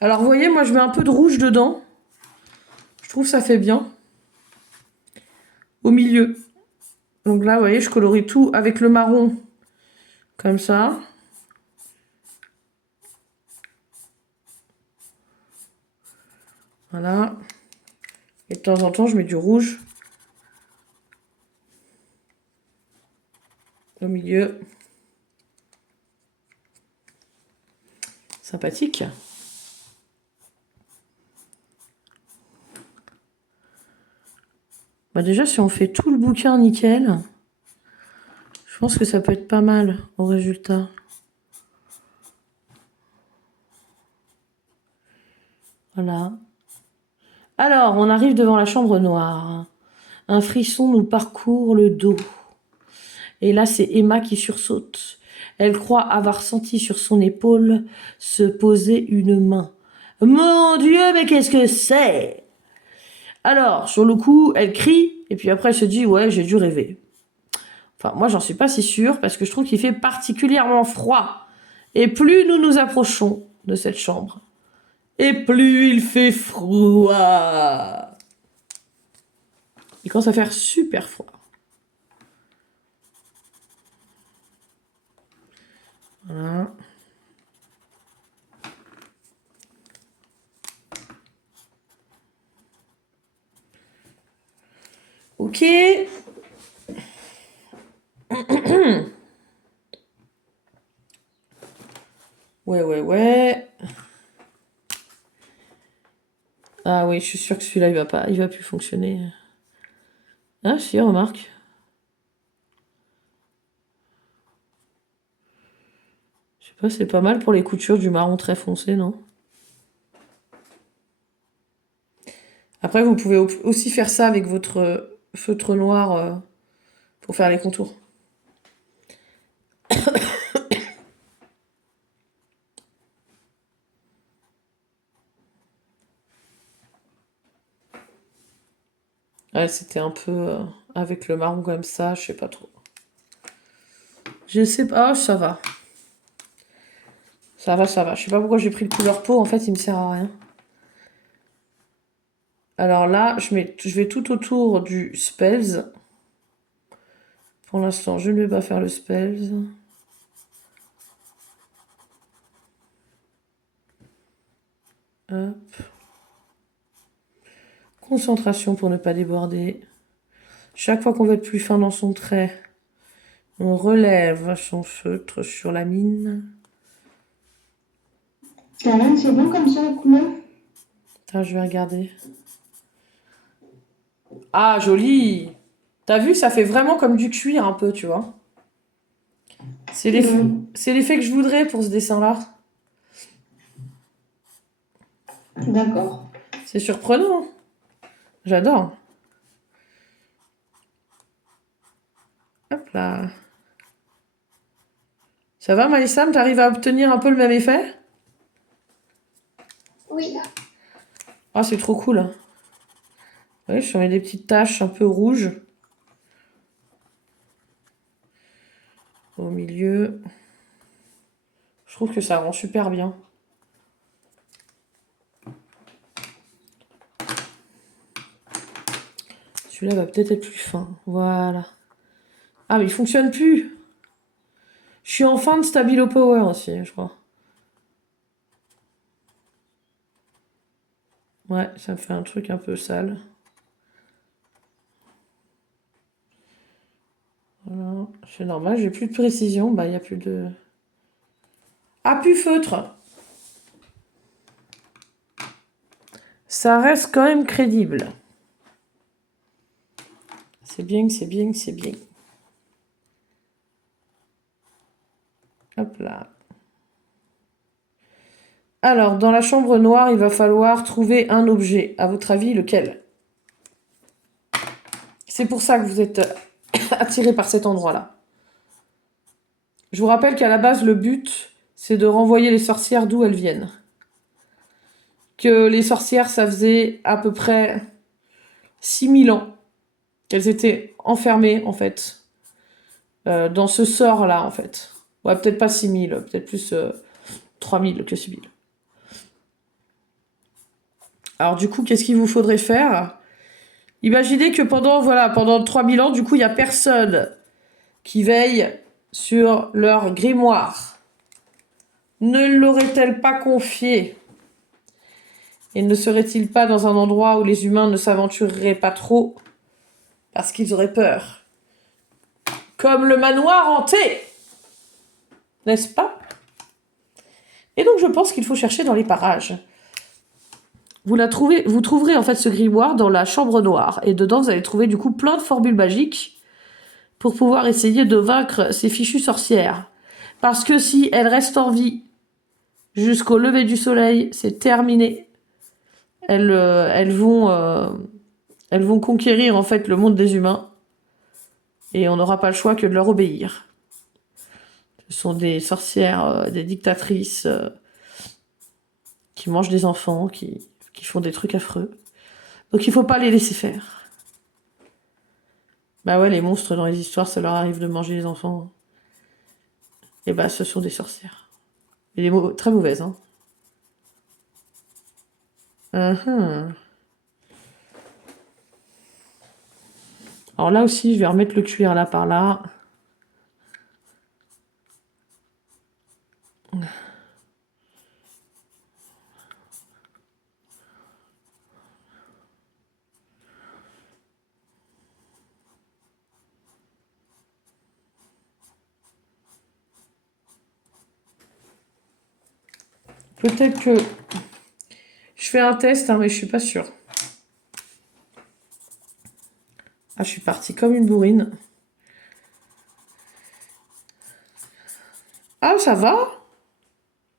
Alors, vous voyez, moi, je mets un peu de rouge dedans. Je trouve que ça fait bien. Au milieu. Donc là, vous voyez, je colorie tout avec le marron. Comme ça. Voilà. Et de temps en temps, je mets du rouge. Au milieu. Sympathique. Bah déjà, si on fait tout le bouquin nickel, je pense que ça peut être pas mal au résultat. Voilà. Alors, on arrive devant la chambre noire. Un frisson nous parcourt le dos. Et là, c'est Emma qui sursaute. Elle croit avoir senti sur son épaule se poser une main. Mon Dieu, mais qu'est-ce que c'est? Alors, sur le coup, elle crie, et puis après, elle se dit, ouais, j'ai dû rêver. Enfin, moi, j'en suis pas si sûre, parce que je trouve qu'il fait particulièrement froid. Et plus nous nous approchons de cette chambre, Et plus il fait froid. Il commence à faire super froid. Voilà. Ok. Ouais. Ah oui, je suis sûre que celui-là, il va plus fonctionner. Ah si, remarque. Je sais pas, c'est pas mal pour les coutures du marron très foncé, non? Après, vous pouvez aussi faire ça avec votre feutre noir pour faire les contours. Ouais, c'était un peu avec le marron comme ça, je sais pas trop. Je sais pas, ça va. Ça va. Je sais pas pourquoi j'ai pris le couleur peau, en fait, il me sert à rien. Alors là, je vais tout autour du Spells. Pour l'instant, je ne vais pas faire le Spells. Hop. Concentration pour ne pas déborder. Chaque fois qu'on veut être plus fin dans son trait, on relève son feutre sur la mine. Karen, c'est bon comme ça la couleur? Attends, je vais regarder. Ah, joli! T'as vu, ça fait vraiment comme du cuir un peu, tu vois. C'est l'effet que je voudrais pour ce dessin-là. D'accord. C'est surprenant. J'adore. Hop là. Ça va, Maïsam? T'arrives à obtenir un peu le même effet? Oui. Ah, c'est trop cool. Oui, je mets des petites taches un peu rouges. Au milieu. Je trouve que ça rend super bien. Celui-là va peut-être être plus fin. Voilà. Ah, mais il fonctionne plus. Je suis en fin de Stabilo Power aussi, je crois. Ouais, ça me fait un truc un peu sale. Voilà, c'est normal, j'ai plus de précision. Bah, il n'y a plus de... Ah, plus feutre. Ça reste quand même crédible. C'est bien. Hop là. Alors, dans la chambre noire, il va falloir trouver un objet. À votre avis, lequel? C'est pour ça que vous êtes attiré par cet endroit-là. Je vous rappelle qu'à la base, le but, c'est de renvoyer les sorcières d'où elles viennent. Que les sorcières, ça faisait à peu près 6000 ans qu'elles étaient enfermées, en fait, dans ce sort-là, en fait. Ouais, peut-être pas 6000, peut-être plus 3000 que 6000. Alors du coup, qu'est-ce qu'il vous faudrait faire? Imaginez que pendant 3000 ans, du coup, il n'y a personne qui veille sur leur grimoire. Ne l'aurait-elle pas confié? Et ne serait-il pas dans un endroit où les humains ne s'aventureraient pas trop parce qu'ils auraient peur? Comme le manoir hanté, n'est-ce pas? Et donc je pense qu'il faut chercher dans les parages. Vous trouverez en fait ce grimoire dans la chambre noire. Et dedans, vous allez trouver du coup plein de formules magiques pour pouvoir essayer de vaincre ces fichues sorcières. Parce que si elles restent en vie jusqu'au lever du soleil, c'est terminé. Elles vont conquérir en fait le monde des humains. Et on n'aura pas le choix que de leur obéir. Ce sont des sorcières, des dictatrices qui mangent des enfants, qui font des trucs affreux. Donc il faut pas les laisser faire. Bah ouais, les monstres dans les histoires, ça leur arrive de manger les enfants. Et bah ce sont des sorcières. Et des très mauvaises, hein. Mhm. Alors là aussi, je vais remettre le cuir là par là. Peut-être que je fais un test, hein, mais je suis pas sûre. Ah, je suis partie comme une bourrine. Ah, ça va?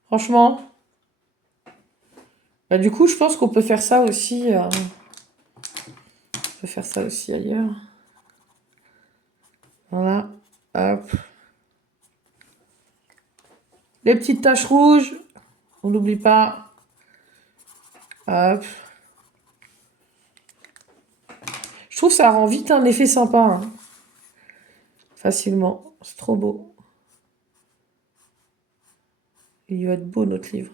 Franchement. Bah, du coup, je pense qu'on peut faire ça aussi. On peut faire ça aussi ailleurs. Voilà. Hop. Les petites taches rouges. On n'oublie pas. Hop. Je trouve que ça rend vite un effet sympa. Hein. Facilement. C'est trop beau. Il va être beau notre livre.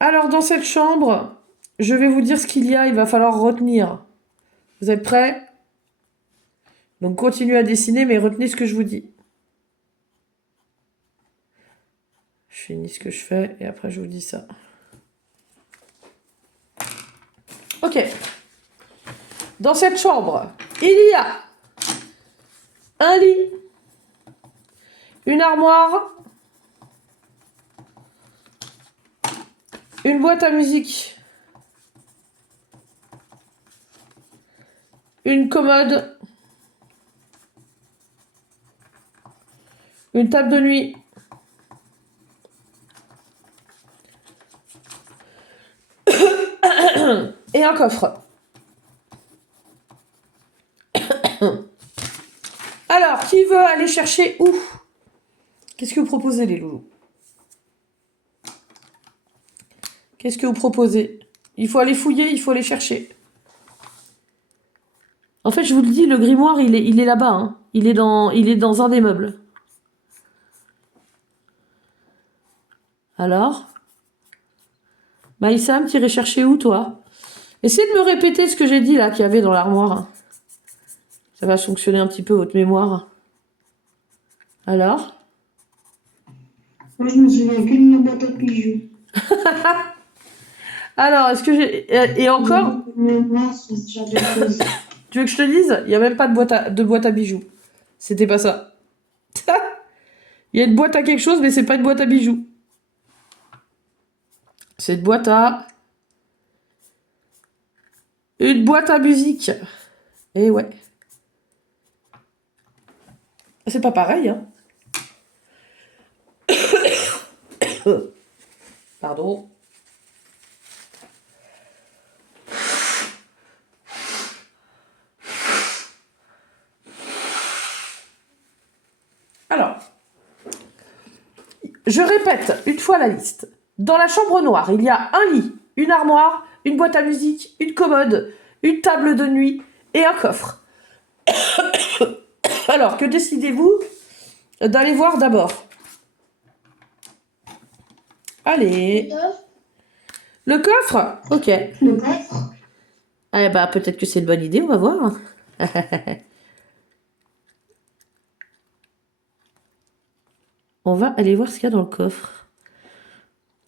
Alors dans cette chambre, je vais vous dire ce qu'il y a, il va falloir retenir. Vous êtes prêts? Donc continuez à dessiner, mais retenez ce que je vous dis. Je finis ce que je fais et après je vous dis ça. Ok. Dans cette chambre, il y a un lit, une armoire, une boîte à musique, une commode, une table de nuit, et un coffre. Alors, qui veut aller chercher où? Qu'est-ce que vous proposez, les loulous? Qu'est-ce que vous proposez? Il faut aller fouiller, il faut aller chercher. En fait, je vous le dis, le grimoire, il est là-bas. Hein. Il est dans un des meubles. Alors? Maïsam, t'irais chercher où, toi? Essayez de me répéter ce que j'ai dit, là, qu'il y avait dans l'armoire. Ça va fonctionner un petit peu, votre mémoire. Alors? Moi, je me souviens que de la boîte à bijoux. Alors, est-ce que j'ai... Et encore? Mémoire sur ce genre de choses. Tu veux que je te dise? Il n'y a même pas de boîte à bijoux. C'était pas ça. Il y a une boîte à quelque chose, mais c'est pas une boîte à bijoux. C'est une boîte à... Une boîte à musique. Et ouais. C'est pas pareil, hein. Pardon. Alors, je répète une fois la liste. Dans la chambre noire, il y a un lit, une armoire, une boîte à musique, une commode, une table de nuit et un coffre. Alors, que décidez-vous d'aller voir d'abord? Allez. Le coffre? Ok. Le coffre? Eh bah, peut-être que c'est une bonne idée, on va voir. On va aller voir ce qu'il y a dans le coffre.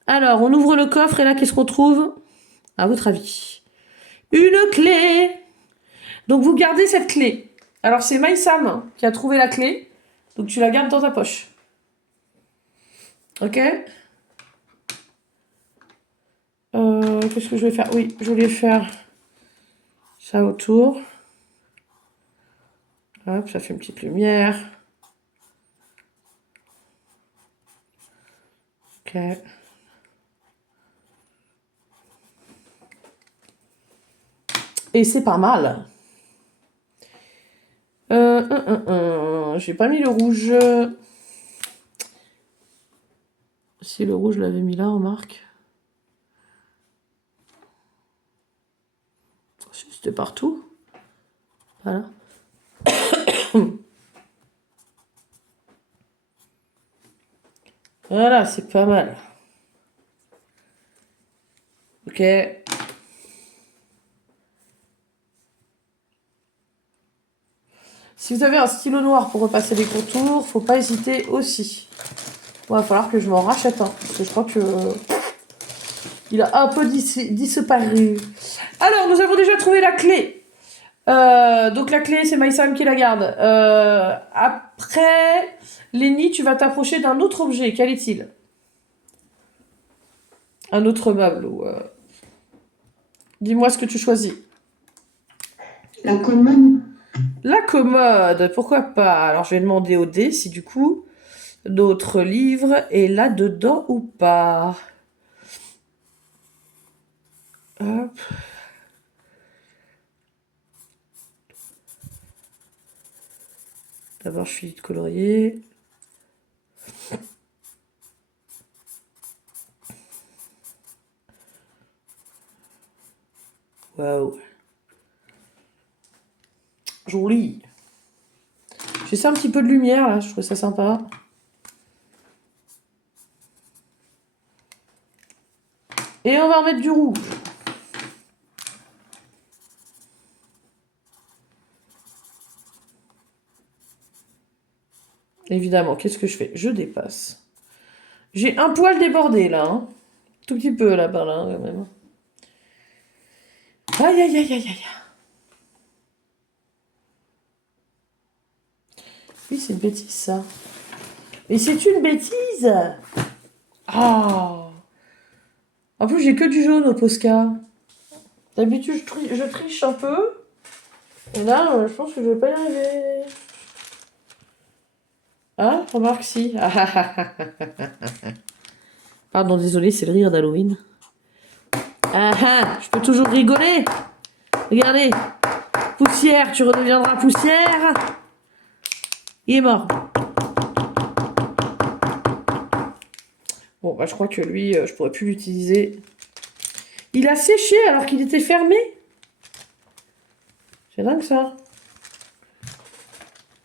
Alors, on ouvre le coffre et là, qu'est-ce qu'on trouve? À votre avis? Une clé! Donc, vous gardez cette clé. Alors, c'est Maïsam qui a trouvé la clé. Donc, tu la gardes dans ta poche. Ok? Qu'est-ce que je vais faire? Oui, je voulais faire ça autour. Hop, ça fait une petite lumière. Ok. Et c'est pas mal. J'ai pas mis le rouge. Si le rouge, je l'avais mis là, remarque. C'était partout. Voilà. Voilà, c'est pas mal. Ok. Si vous avez un stylo noir pour repasser les contours, faut pas hésiter aussi. Bon, il va falloir que je m'en rachète un, parce que je crois que il a un peu disparu. Alors, nous avons déjà trouvé la clé. Donc la clé, c'est Maïsam qui la garde. Après, Lenny, tu vas t'approcher d'un autre objet. Quel est-il? Un autre meuble ou dis-moi ce que tu choisis. La commode. La commode, pourquoi pas? Alors je vais demander au dé si du coup notre livre est là-dedans ou pas. Hop. D'abord je finis de colorier. Waouh. Joli. J'ai un petit peu de lumière là, je trouve ça sympa. Et on va remettre du rouge. Évidemment, qu'est-ce que je fais? Je dépasse. J'ai un poil débordé là, hein. Tout petit peu là-bas là quand même. Aïe aïe aïe aïe aïe. Oui, c'est une bêtise ça. Mais c'est une bêtise. Ah. En plus, j'ai que du jaune au Posca. D'habitude, je triche un peu. Et là, je pense que je vais pas y arriver. Hein? Remarque si. Pardon, désolé, c'est le rire d'Halloween. Ah ah, je peux toujours rigoler. Regardez. Poussière, tu redeviendras poussière. Il est mort. Bon, bah je crois que lui, je pourrais plus l'utiliser. Il a séché alors qu'il était fermé. C'est dingue ça.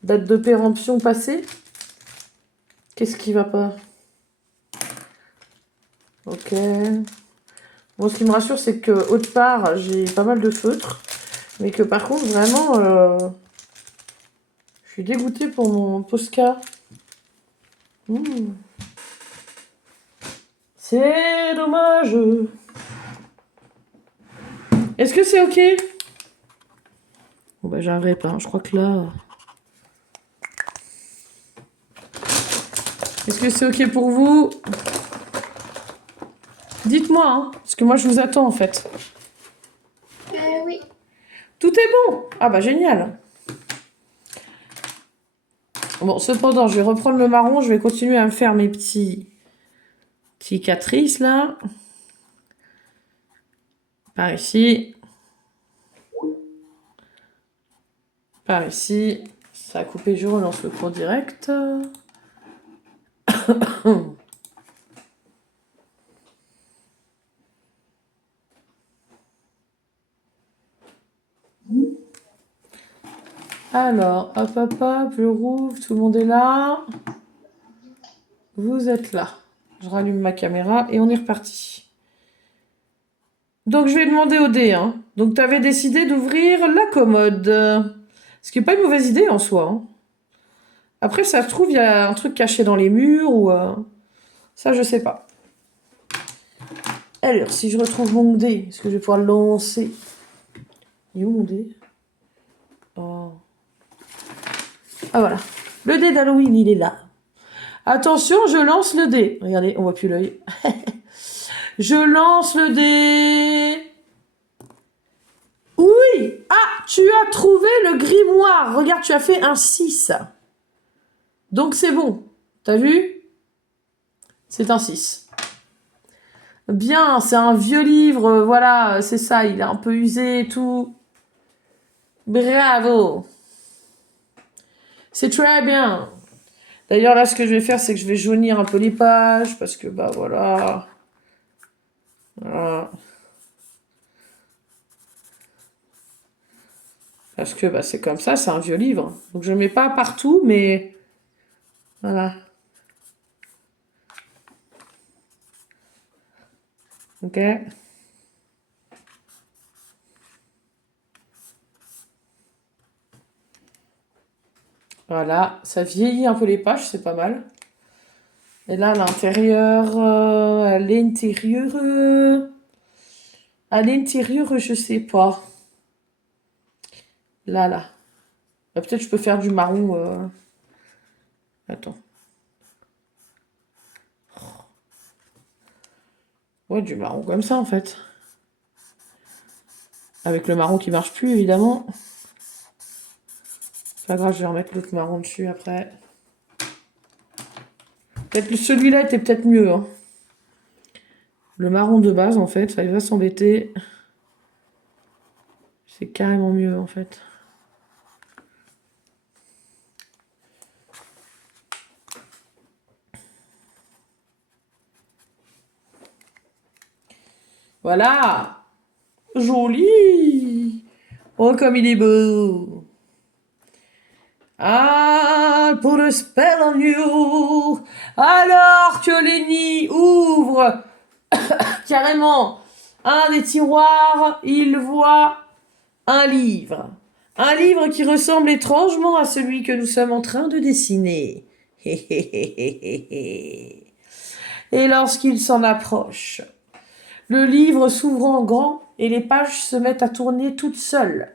Date de péremption passée. Qu'est-ce qui va pas? Ok. Bon, ce qui me rassure, c'est que autre part, j'ai pas mal de feutres. Mais que par contre, vraiment, je suis dégoûtée pour mon Posca. C'est dommage. Est-ce que c'est ok? Bon bah j'arrête, hein. Je crois que là... Est-ce que c'est ok pour vous? Dites-moi, hein, parce que moi je vous attends en fait. Oui. Tout est bon. Ah bah génial. Bon, cependant, je vais reprendre le marron, je vais continuer à me faire mes petites cicatrices là. Par ici. Par ici. Ça a coupé, je relance le cours direct. Alors, hop, hop, hop, je rouvre, tout le monde est là. Vous êtes là. Je rallume ma caméra et on est reparti. Donc, je vais demander au dé. Hein. Donc, tu avais décidé d'ouvrir la commode. Ce qui n'est pas une mauvaise idée en soi. Hein. Après, ça se trouve, il y a un truc caché dans les murs ou... ça, je sais pas. Alors, si je retrouve mon dé, est-ce que je vais pouvoir le lancer? Il est où mon dé? Oh. Ah, voilà. Le dé d'Halloween, il est là. Attention, je lance le dé. Regardez, on voit plus l'œil. Je lance le dé. Oui. Ah, tu as trouvé le grimoire. Regarde, tu as fait un 6. Donc c'est bon. T'as vu? C'est un 6. Bien, c'est un vieux livre. Voilà, c'est ça. Il est un peu usé et tout. Bravo. C'est très bien. D'ailleurs, là, ce que je vais faire, c'est que je vais jaunir un peu les pages. Parce que, bah, voilà. Voilà. Parce que bah, c'est comme ça, c'est un vieux livre. Donc je ne mets pas partout, mais voilà. Ok. Voilà, ça vieillit un peu les pages, c'est pas mal. Et là, à l'intérieur, je sais pas. Là. Bah, peut-être je peux faire du marron. Attends. Ouais, du marron comme ça, en fait. Avec le marron qui marche plus, évidemment. C'est pas grave, je vais remettre l'autre marron dessus après. Peut-être que celui-là était peut-être mieux, hein. Le marron de base, en fait, ça il va s'embêter. C'est carrément mieux, en fait. Voilà. Joli. Oh, comme il est beau. Ah, put a spell on you. Alors que Lenny ouvre carrément un des tiroirs, il voit un livre. Un livre qui ressemble étrangement à celui que nous sommes en train de dessiner. Et lorsqu'il s'en approche, le livre s'ouvre en grand et les pages se mettent à tourner toutes seules.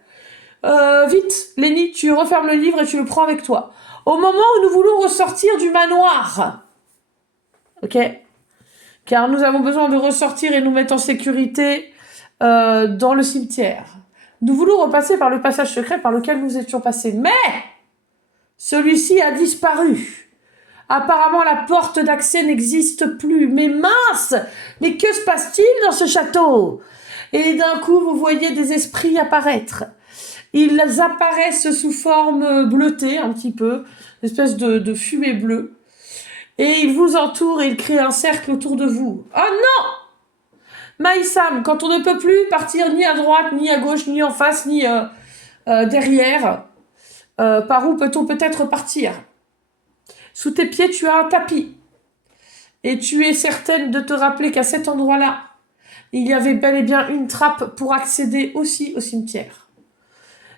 Vite, Lenny, tu refermes le livre et tu le prends avec toi. Au moment où nous voulons ressortir du manoir. Ok ? Car nous avons besoin de ressortir et nous mettre en sécurité dans le cimetière. Nous voulons repasser par le passage secret par lequel nous étions passés. Mais celui-ci a disparu. Apparemment, la porte d'accès n'existe plus. Mais mince! Mais que se passe-t-il dans ce château? Et d'un coup, vous voyez des esprits apparaître. Ils apparaissent sous forme bleutée, un petit peu, une espèce de fumée bleue. Et ils vous entourent et ils créent un cercle autour de vous. Oh non! Maïsam, quand on ne peut plus partir ni à droite, ni à gauche, ni en face, ni derrière, par où peut-on peut-être partir? Sous tes pieds, tu as un tapis. Et tu es certaine de te rappeler qu'à cet endroit-là, il y avait bel et bien une trappe pour accéder aussi au cimetière.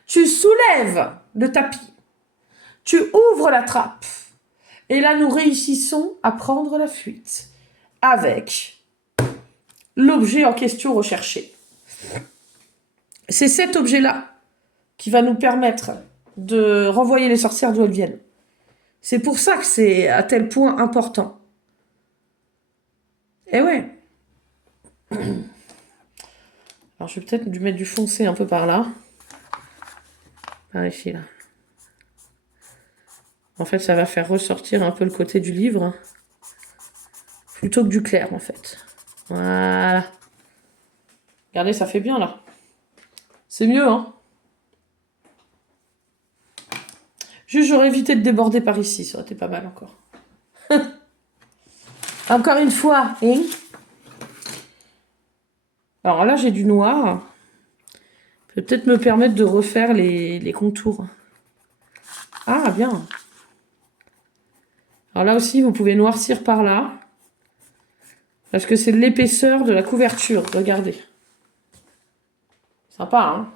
Tu soulèves le tapis. Tu ouvres la trappe. Et là, nous réussissons à prendre la fuite avec l'objet en question recherché. C'est cet objet-là qui va nous permettre de renvoyer les sorcières d'où elles viennent. C'est pour ça que c'est à tel point important. Eh ouais. Alors, je vais peut-être dû mettre du foncé un peu par là. Par ici, là. En fait, ça va faire ressortir un peu le côté du livre. Plutôt que du clair, en fait. Voilà. Regardez, ça fait bien, là. C'est mieux, hein. Juste, j'aurais évité de déborder par ici. Ça aurait été pas mal, encore. Encore une fois, hein. Alors là, j'ai du noir. Peut-être me permettre de refaire les contours. Ah, bien. Alors là aussi, vous pouvez noircir par là. Parce que c'est l'épaisseur de la couverture. Regardez. Sympa, hein?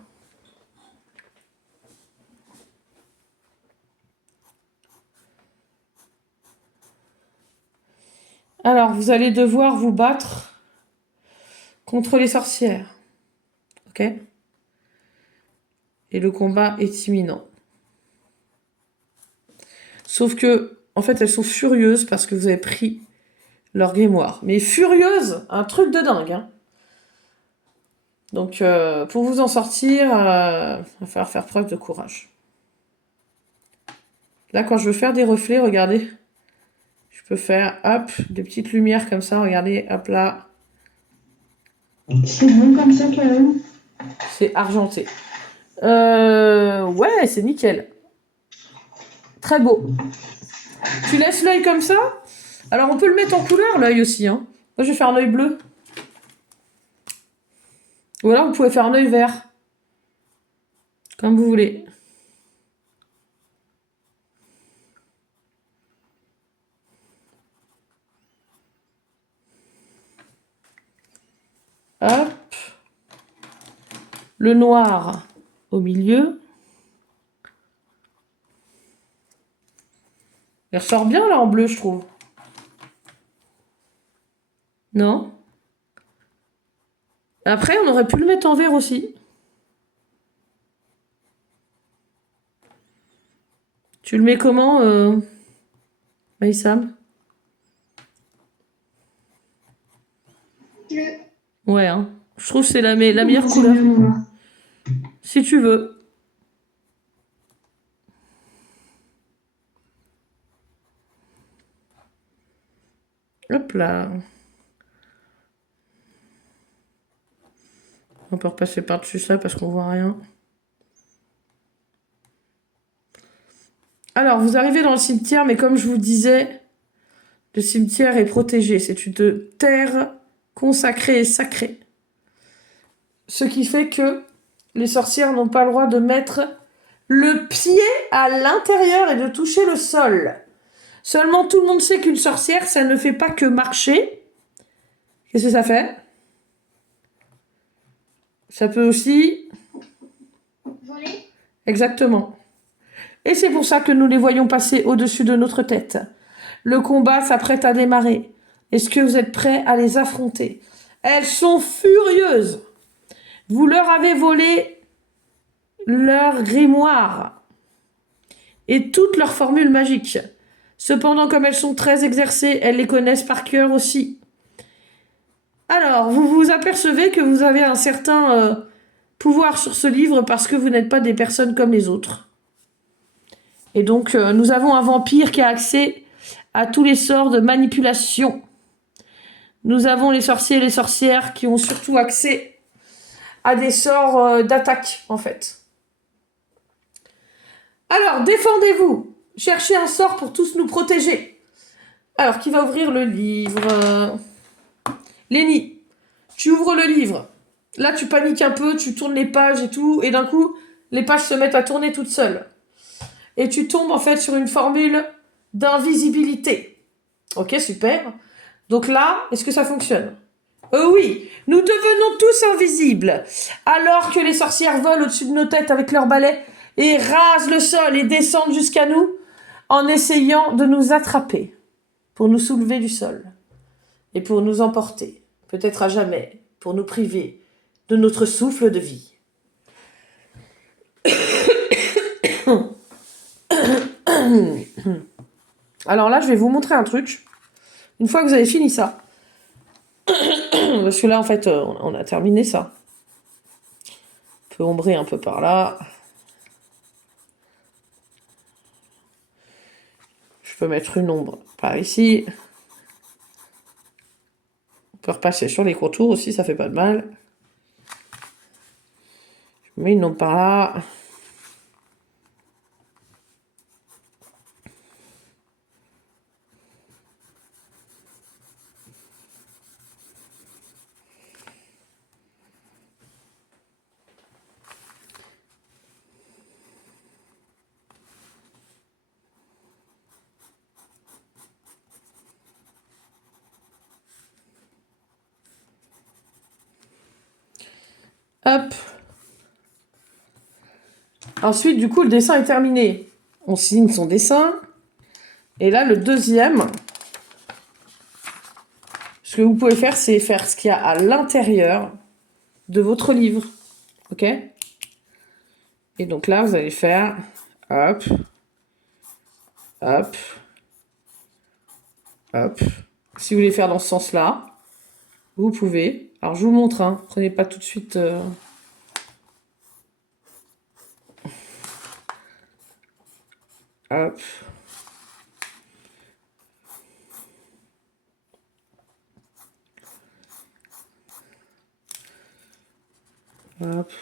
Alors, vous allez devoir vous battre contre les sorcières. Ok? Et le combat est imminent. Sauf que, en fait, elles sont furieuses parce que vous avez pris leur grimoire. Mais furieuses, un truc de dingue, hein. Donc, pour vous en sortir, il va falloir faire preuve de courage. Là, quand je veux faire des reflets, regardez. Je peux faire, hop, des petites lumières comme ça, regardez, hop là. C'est bon comme ça, Karen? C'est argenté. Ouais, c'est nickel. Très beau. Tu laisses l'œil comme ça? Alors, on peut le mettre en couleur, l'œil aussi, hein. Moi, je vais faire un œil bleu. Ou alors, vous pouvez faire un œil vert. Comme vous voulez. Hop. Le noir au milieu. Il ressort bien là en bleu, je trouve. Non? Après, on aurait pu le mettre en vert aussi. Tu le mets comment, Maïsam? Ouais, hein. Je trouve que c'est la meilleure couleur. Si tu veux. Hop là. On peut repasser par-dessus ça parce qu'on voit rien. Alors, vous arrivez dans le cimetière, mais comme je vous disais, le cimetière est protégé. C'est une terre consacrée et sacrée. Ce qui fait que les sorcières n'ont pas le droit de mettre le pied à l'intérieur et de toucher le sol. Seulement, tout le monde sait qu'une sorcière, ça ne fait pas que marcher. Qu'est-ce que ça fait? Ça peut aussi... Voler? Exactement. Et c'est pour ça que nous les voyons passer au-dessus de notre tête. Le combat s'apprête à démarrer. Est-ce que vous êtes prêts à les affronter? Elles sont furieuses. Vous leur avez volé leur grimoire et toutes leurs formules magiques. Cependant, comme elles sont très exercées, elles les connaissent par cœur aussi. Alors, vous vous apercevez que vous avez un certain pouvoir sur ce livre parce que vous n'êtes pas des personnes comme les autres. Et donc, nous avons un vampire qui a accès à tous les sorts de manipulation. Nous avons les sorciers et les sorcières qui ont surtout accès à des sorts d'attaque, en fait. Alors, défendez-vous. Cherchez un sort pour tous nous protéger. Alors, qui va ouvrir le livre? Lénie, tu ouvres le livre. Là, tu paniques un peu, tu tournes les pages et tout, et d'un coup, les pages se mettent à tourner toutes seules. Et tu tombes en fait sur une formule d'invisibilité. Ok, super. Donc là, est-ce que ça fonctionne? Oui, nous devenons tous invisibles, alors que les sorcières volent au-dessus de nos têtes avec leurs balais et rasent le sol et descendent jusqu'à nous en essayant de nous attraper pour nous soulever du sol et pour nous emporter, peut-être à jamais, pour nous priver de notre souffle de vie. Alors là, je vais vous montrer un truc. Une fois que vous avez fini ça, parce que là, en fait, on a terminé ça. On peut ombrer un peu par là. Je peux mettre une ombre par ici. On peut repasser sur les contours aussi, ça fait pas de mal. Je mets une ombre par là. Hop. Ensuite, du coup, le dessin est terminé. On signe son dessin. Et là, le deuxième, ce que vous pouvez faire, c'est faire ce qu'il y a à l'intérieur de votre livre. Ok? Et donc là, vous allez faire hop, hop, hop. Si vous voulez faire dans ce sens-là, vous pouvez. Alors, je vous montre, hein. Prenez pas tout de suite... Hop. Hop.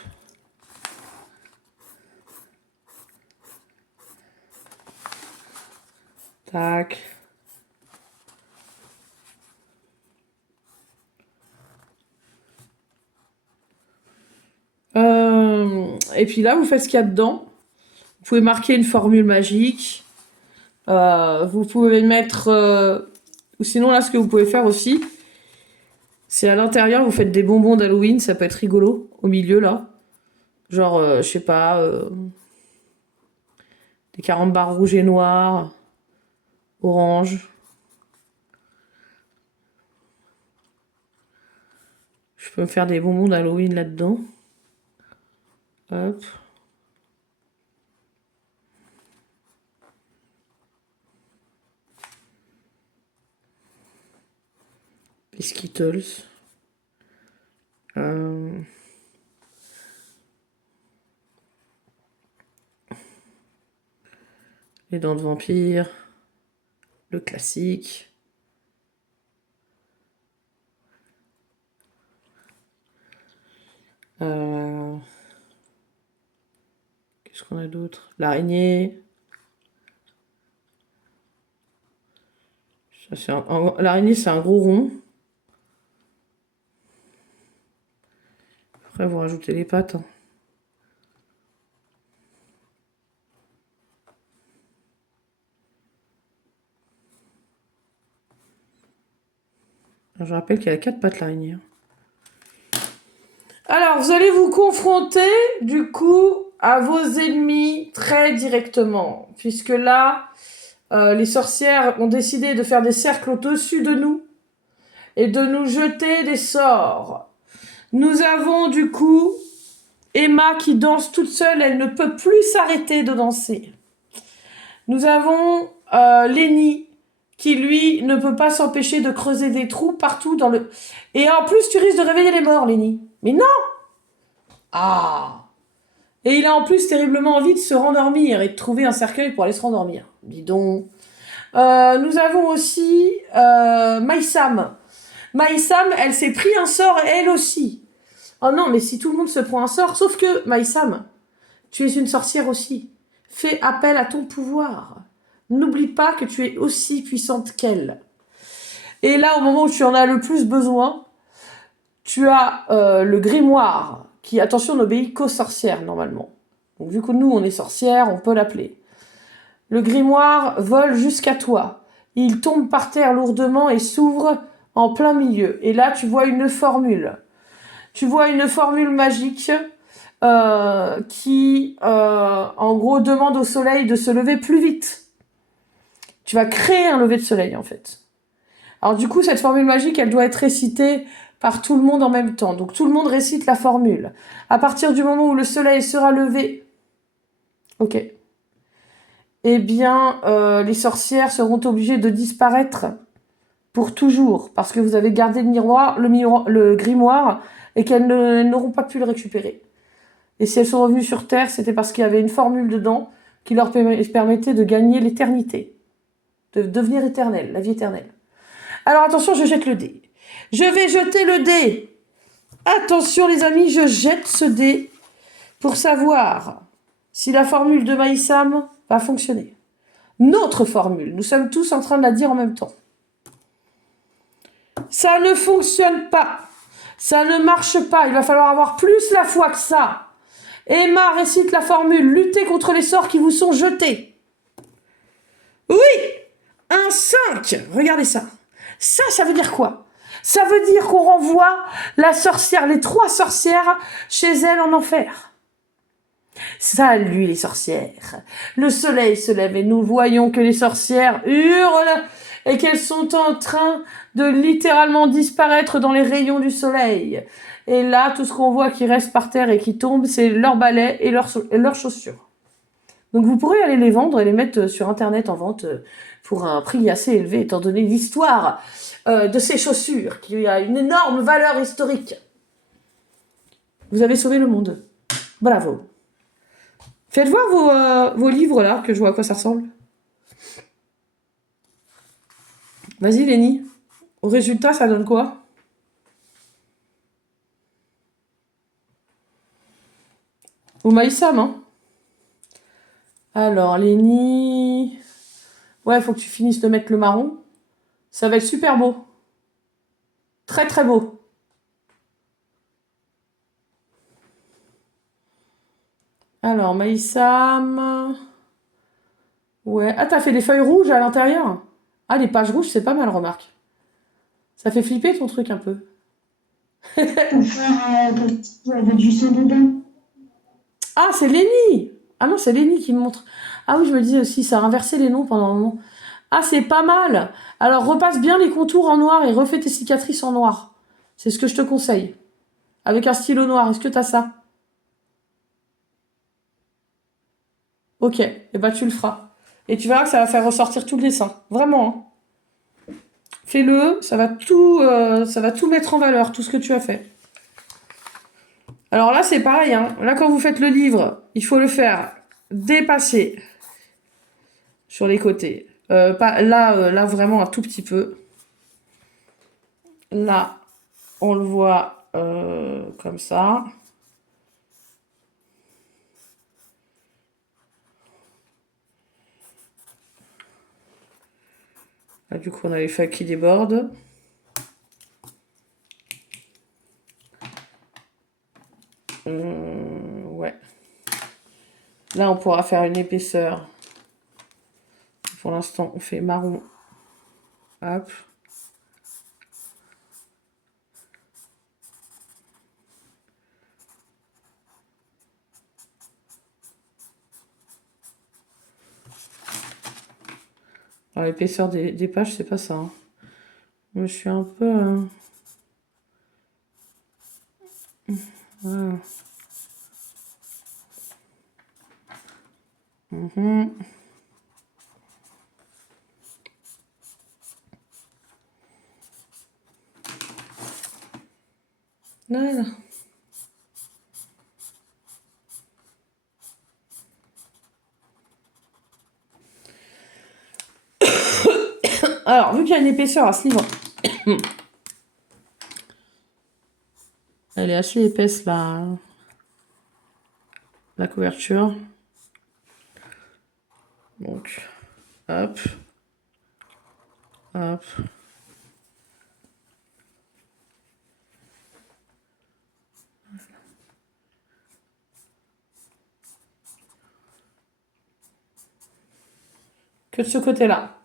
Tac. Et puis là, vous faites ce qu'il y a dedans. Vous pouvez marquer une formule magique. Vous pouvez mettre... ou sinon, là, ce que vous pouvez faire aussi, C'est à l'intérieur, vous faites des bonbons d'Halloween, ça peut être rigolo, au milieu, là. Genre, je sais pas, des carambars rouges et noirs, orange. Je peux me faire des bonbons d'Halloween là-dedans. Hop. Les Skittles. Les dents de vampire. Le classique. Qu'est-ce qu'on a d'autre? L'araignée. L'araignée, c'est un gros rond. Après, vous rajoutez les pattes. Hein. Je rappelle qu'il y a 4 pattes l'araignée. Alors, vous allez vous confronter, du coup, à vos ennemis très directement. Puisque là, les sorcières ont décidé de faire des cercles au-dessus de nous et de nous jeter des sorts. Nous avons, du coup, Emma qui danse toute seule. Elle ne peut plus s'arrêter de danser. Nous avons Lenny qui, lui, ne peut pas s'empêcher de creuser des trous partout dans le... Et en plus, tu risques de réveiller les morts, Lenny. Mais non! Ah! Et il a en plus terriblement envie de se rendormir et de trouver un cercueil pour aller se rendormir. Dis donc. Nous avons aussi Maïsam. Maïsam, elle s'est pris un sort elle aussi. Oh non, mais si tout le monde se prend un sort, sauf que Maïsam, tu es une sorcière aussi. Fais appel à ton pouvoir. N'oublie pas que tu es aussi puissante qu'elle. Et là, au moment où tu en as le plus besoin, tu as le grimoire, qui, attention, n'obéit qu'aux sorcières, normalement. Donc, vu que nous, on est sorcières, on peut l'appeler. Le grimoire vole jusqu'à toi. Il tombe par terre lourdement et s'ouvre en plein milieu. Et là, tu vois une formule. Tu vois une formule magique qui, en gros, demande au soleil de se lever plus vite. Tu vas créer un lever de soleil, en fait. Alors, du coup, cette formule magique, elle doit être récitée par tout le monde en même temps. Donc, tout le monde récite la formule. À partir du moment où le soleil sera levé, ok, eh bien, les sorcières seront obligées de disparaître pour toujours, parce que vous avez gardé le grimoire, et qu'elles n'auront pas pu le récupérer. Et si elles sont revenues sur Terre, c'était parce qu'il y avait une formule dedans qui leur permettait de gagner l'éternité, de devenir éternelle, la vie éternelle. Alors attention, je jette le dé. Je vais jeter le dé. Attention les amis, je jette ce dé pour savoir si la formule de Maïsam va fonctionner. Notre formule, nous sommes tous en train de la dire en même temps. Ça ne fonctionne pas. Ça ne marche pas. Il va falloir avoir plus la foi que ça. Emma récite la formule. Luttez contre les sorts qui vous sont jetés. Oui, un 5. Regardez ça. Ça veut dire quoi? Ça veut dire qu'on renvoie la sorcière, les 3 sorcières, chez elle en enfer. Salut les sorcières. Le soleil se lève et nous voyons que les sorcières hurlent et qu'elles sont en train de littéralement disparaître dans les rayons du soleil. Et là, tout ce qu'on voit qui reste par terre et qui tombe, c'est leurs balais et leurs chaussures. Donc vous pourrez aller les vendre et les mettre sur Internet en vente pour un prix assez élevé, étant donné l'histoire de ces chaussures, qui a une énorme valeur historique. Vous avez sauvé le monde. Bravo. Faites voir vos livres là, que je vois à quoi ça ressemble. Vas-y Lenny. Au résultat, ça donne quoi? Au Maïsam, hein. Alors, Lenny... Ouais, faut que tu finisses de mettre le marron. Ça va être super beau. Très très beau. Alors, Maïsam... Ouais. Ah, t'as fait des feuilles rouges à l'intérieur? Ah, les pages rouges, c'est pas mal, remarque. Ça fait flipper ton truc un peu. Pour faire avec du sang dedans. Ah, c'est Lenny! Ah non, c'est Lenny qui me montre. Ah oui, je me disais aussi, ça a inversé les noms pendant un moment. Ah, c'est pas mal! Alors, repasse bien les contours en noir et refais tes cicatrices en noir. C'est ce que je te conseille. Avec un stylo noir, est-ce que t'as ça? Ok, et bah tu le feras. Et tu verras que ça va faire ressortir tout le dessin. Vraiment, hein. Fais-le, ça va tout mettre en valeur, tout ce que tu as fait. Alors là, c'est pareil, hein. Là, quand vous faites le livre, il faut le faire dépasser sur les côtés. Là, vraiment un tout petit peu. Là, on le voit comme ça. Là, du coup, on a les feuilles qui débordent. Ouais. Là, on pourra faire une épaisseur. Pour l'instant, on fait marron. Hop. Alors, l'épaisseur des pages, c'est pas ça, hein. Je suis un peu... Voilà. Mhm. Voilà. Alors, vu qu'il y a une épaisseur à ce livre, elle est assez épaisse, la couverture. Donc, hop. Hop. Que de ce côté-là.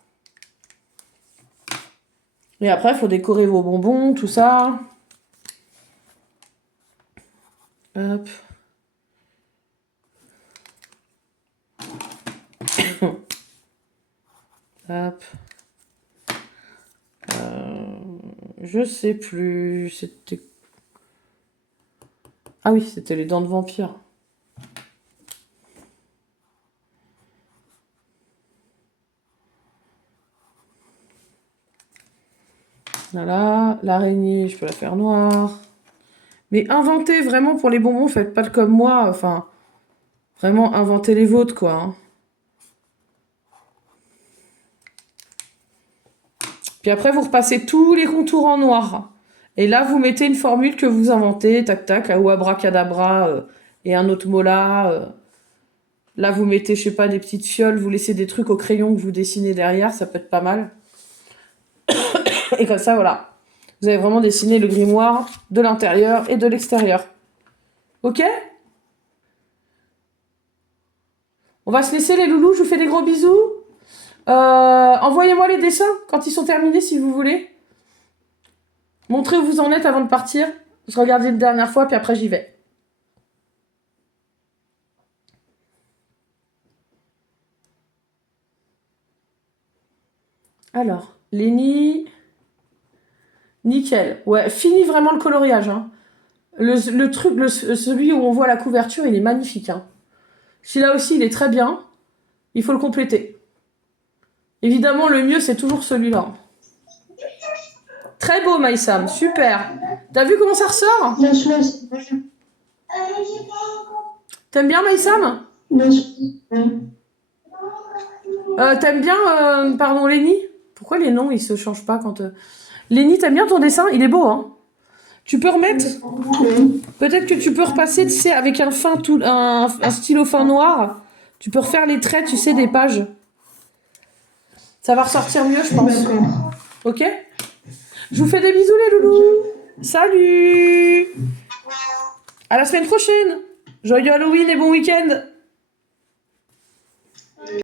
Et après, il faut décorer vos bonbons, tout ça. Hop. Hop. Je sais plus. C'était... Ah oui, c'était les dents de vampire. Voilà. L'araignée, je peux la faire noire. Mais inventez vraiment pour les bonbons, faites pas comme moi. Enfin, vraiment inventez les vôtres, quoi, hein. Puis après, vous repassez tous les contours en noir. Et là, vous mettez une formule que vous inventez, tac tac, ou abracadabra, et un autre mot là. Là, vous mettez, je sais pas, des petites fioles, vous laissez des trucs au crayon que vous dessinez derrière, ça peut être pas mal. Et comme ça, voilà. Vous avez vraiment dessiné le grimoire de l'intérieur et de l'extérieur. Ok? On va se laisser les loulous, je vous fais des gros bisous. Envoyez-moi les dessins quand ils sont terminés si vous voulez. Montrez où vous en êtes avant de partir. Je regardais une dernière fois, puis après j'y vais. Alors, Lenny... Nickel. Ouais, fini vraiment le coloriage, hein. Le truc, celui où on voit la couverture, il est magnifique, hein. Celui-là aussi, il est très bien. Il faut le compléter. Évidemment, le mieux, c'est toujours celui-là. Très beau, Maïsam. Super. T'as vu comment ça ressort? Non, celui-là, T'aimes bien, Maïsam? non, T'aimes bien, pardon, Lenny? Pourquoi les noms, ils se changent pas quand... Lenny, t'aimes bien ton dessin? Il est beau, hein? Tu peux remettre? Peut-être que tu peux repasser, tu sais, avec un stylo fin noir. Tu peux refaire les traits, tu sais, des pages. Ça va ressortir mieux, je pense. Ok? Je vous fais des bisous, les loulous. Salut! À la semaine prochaine! Joyeux Halloween et bon week-end!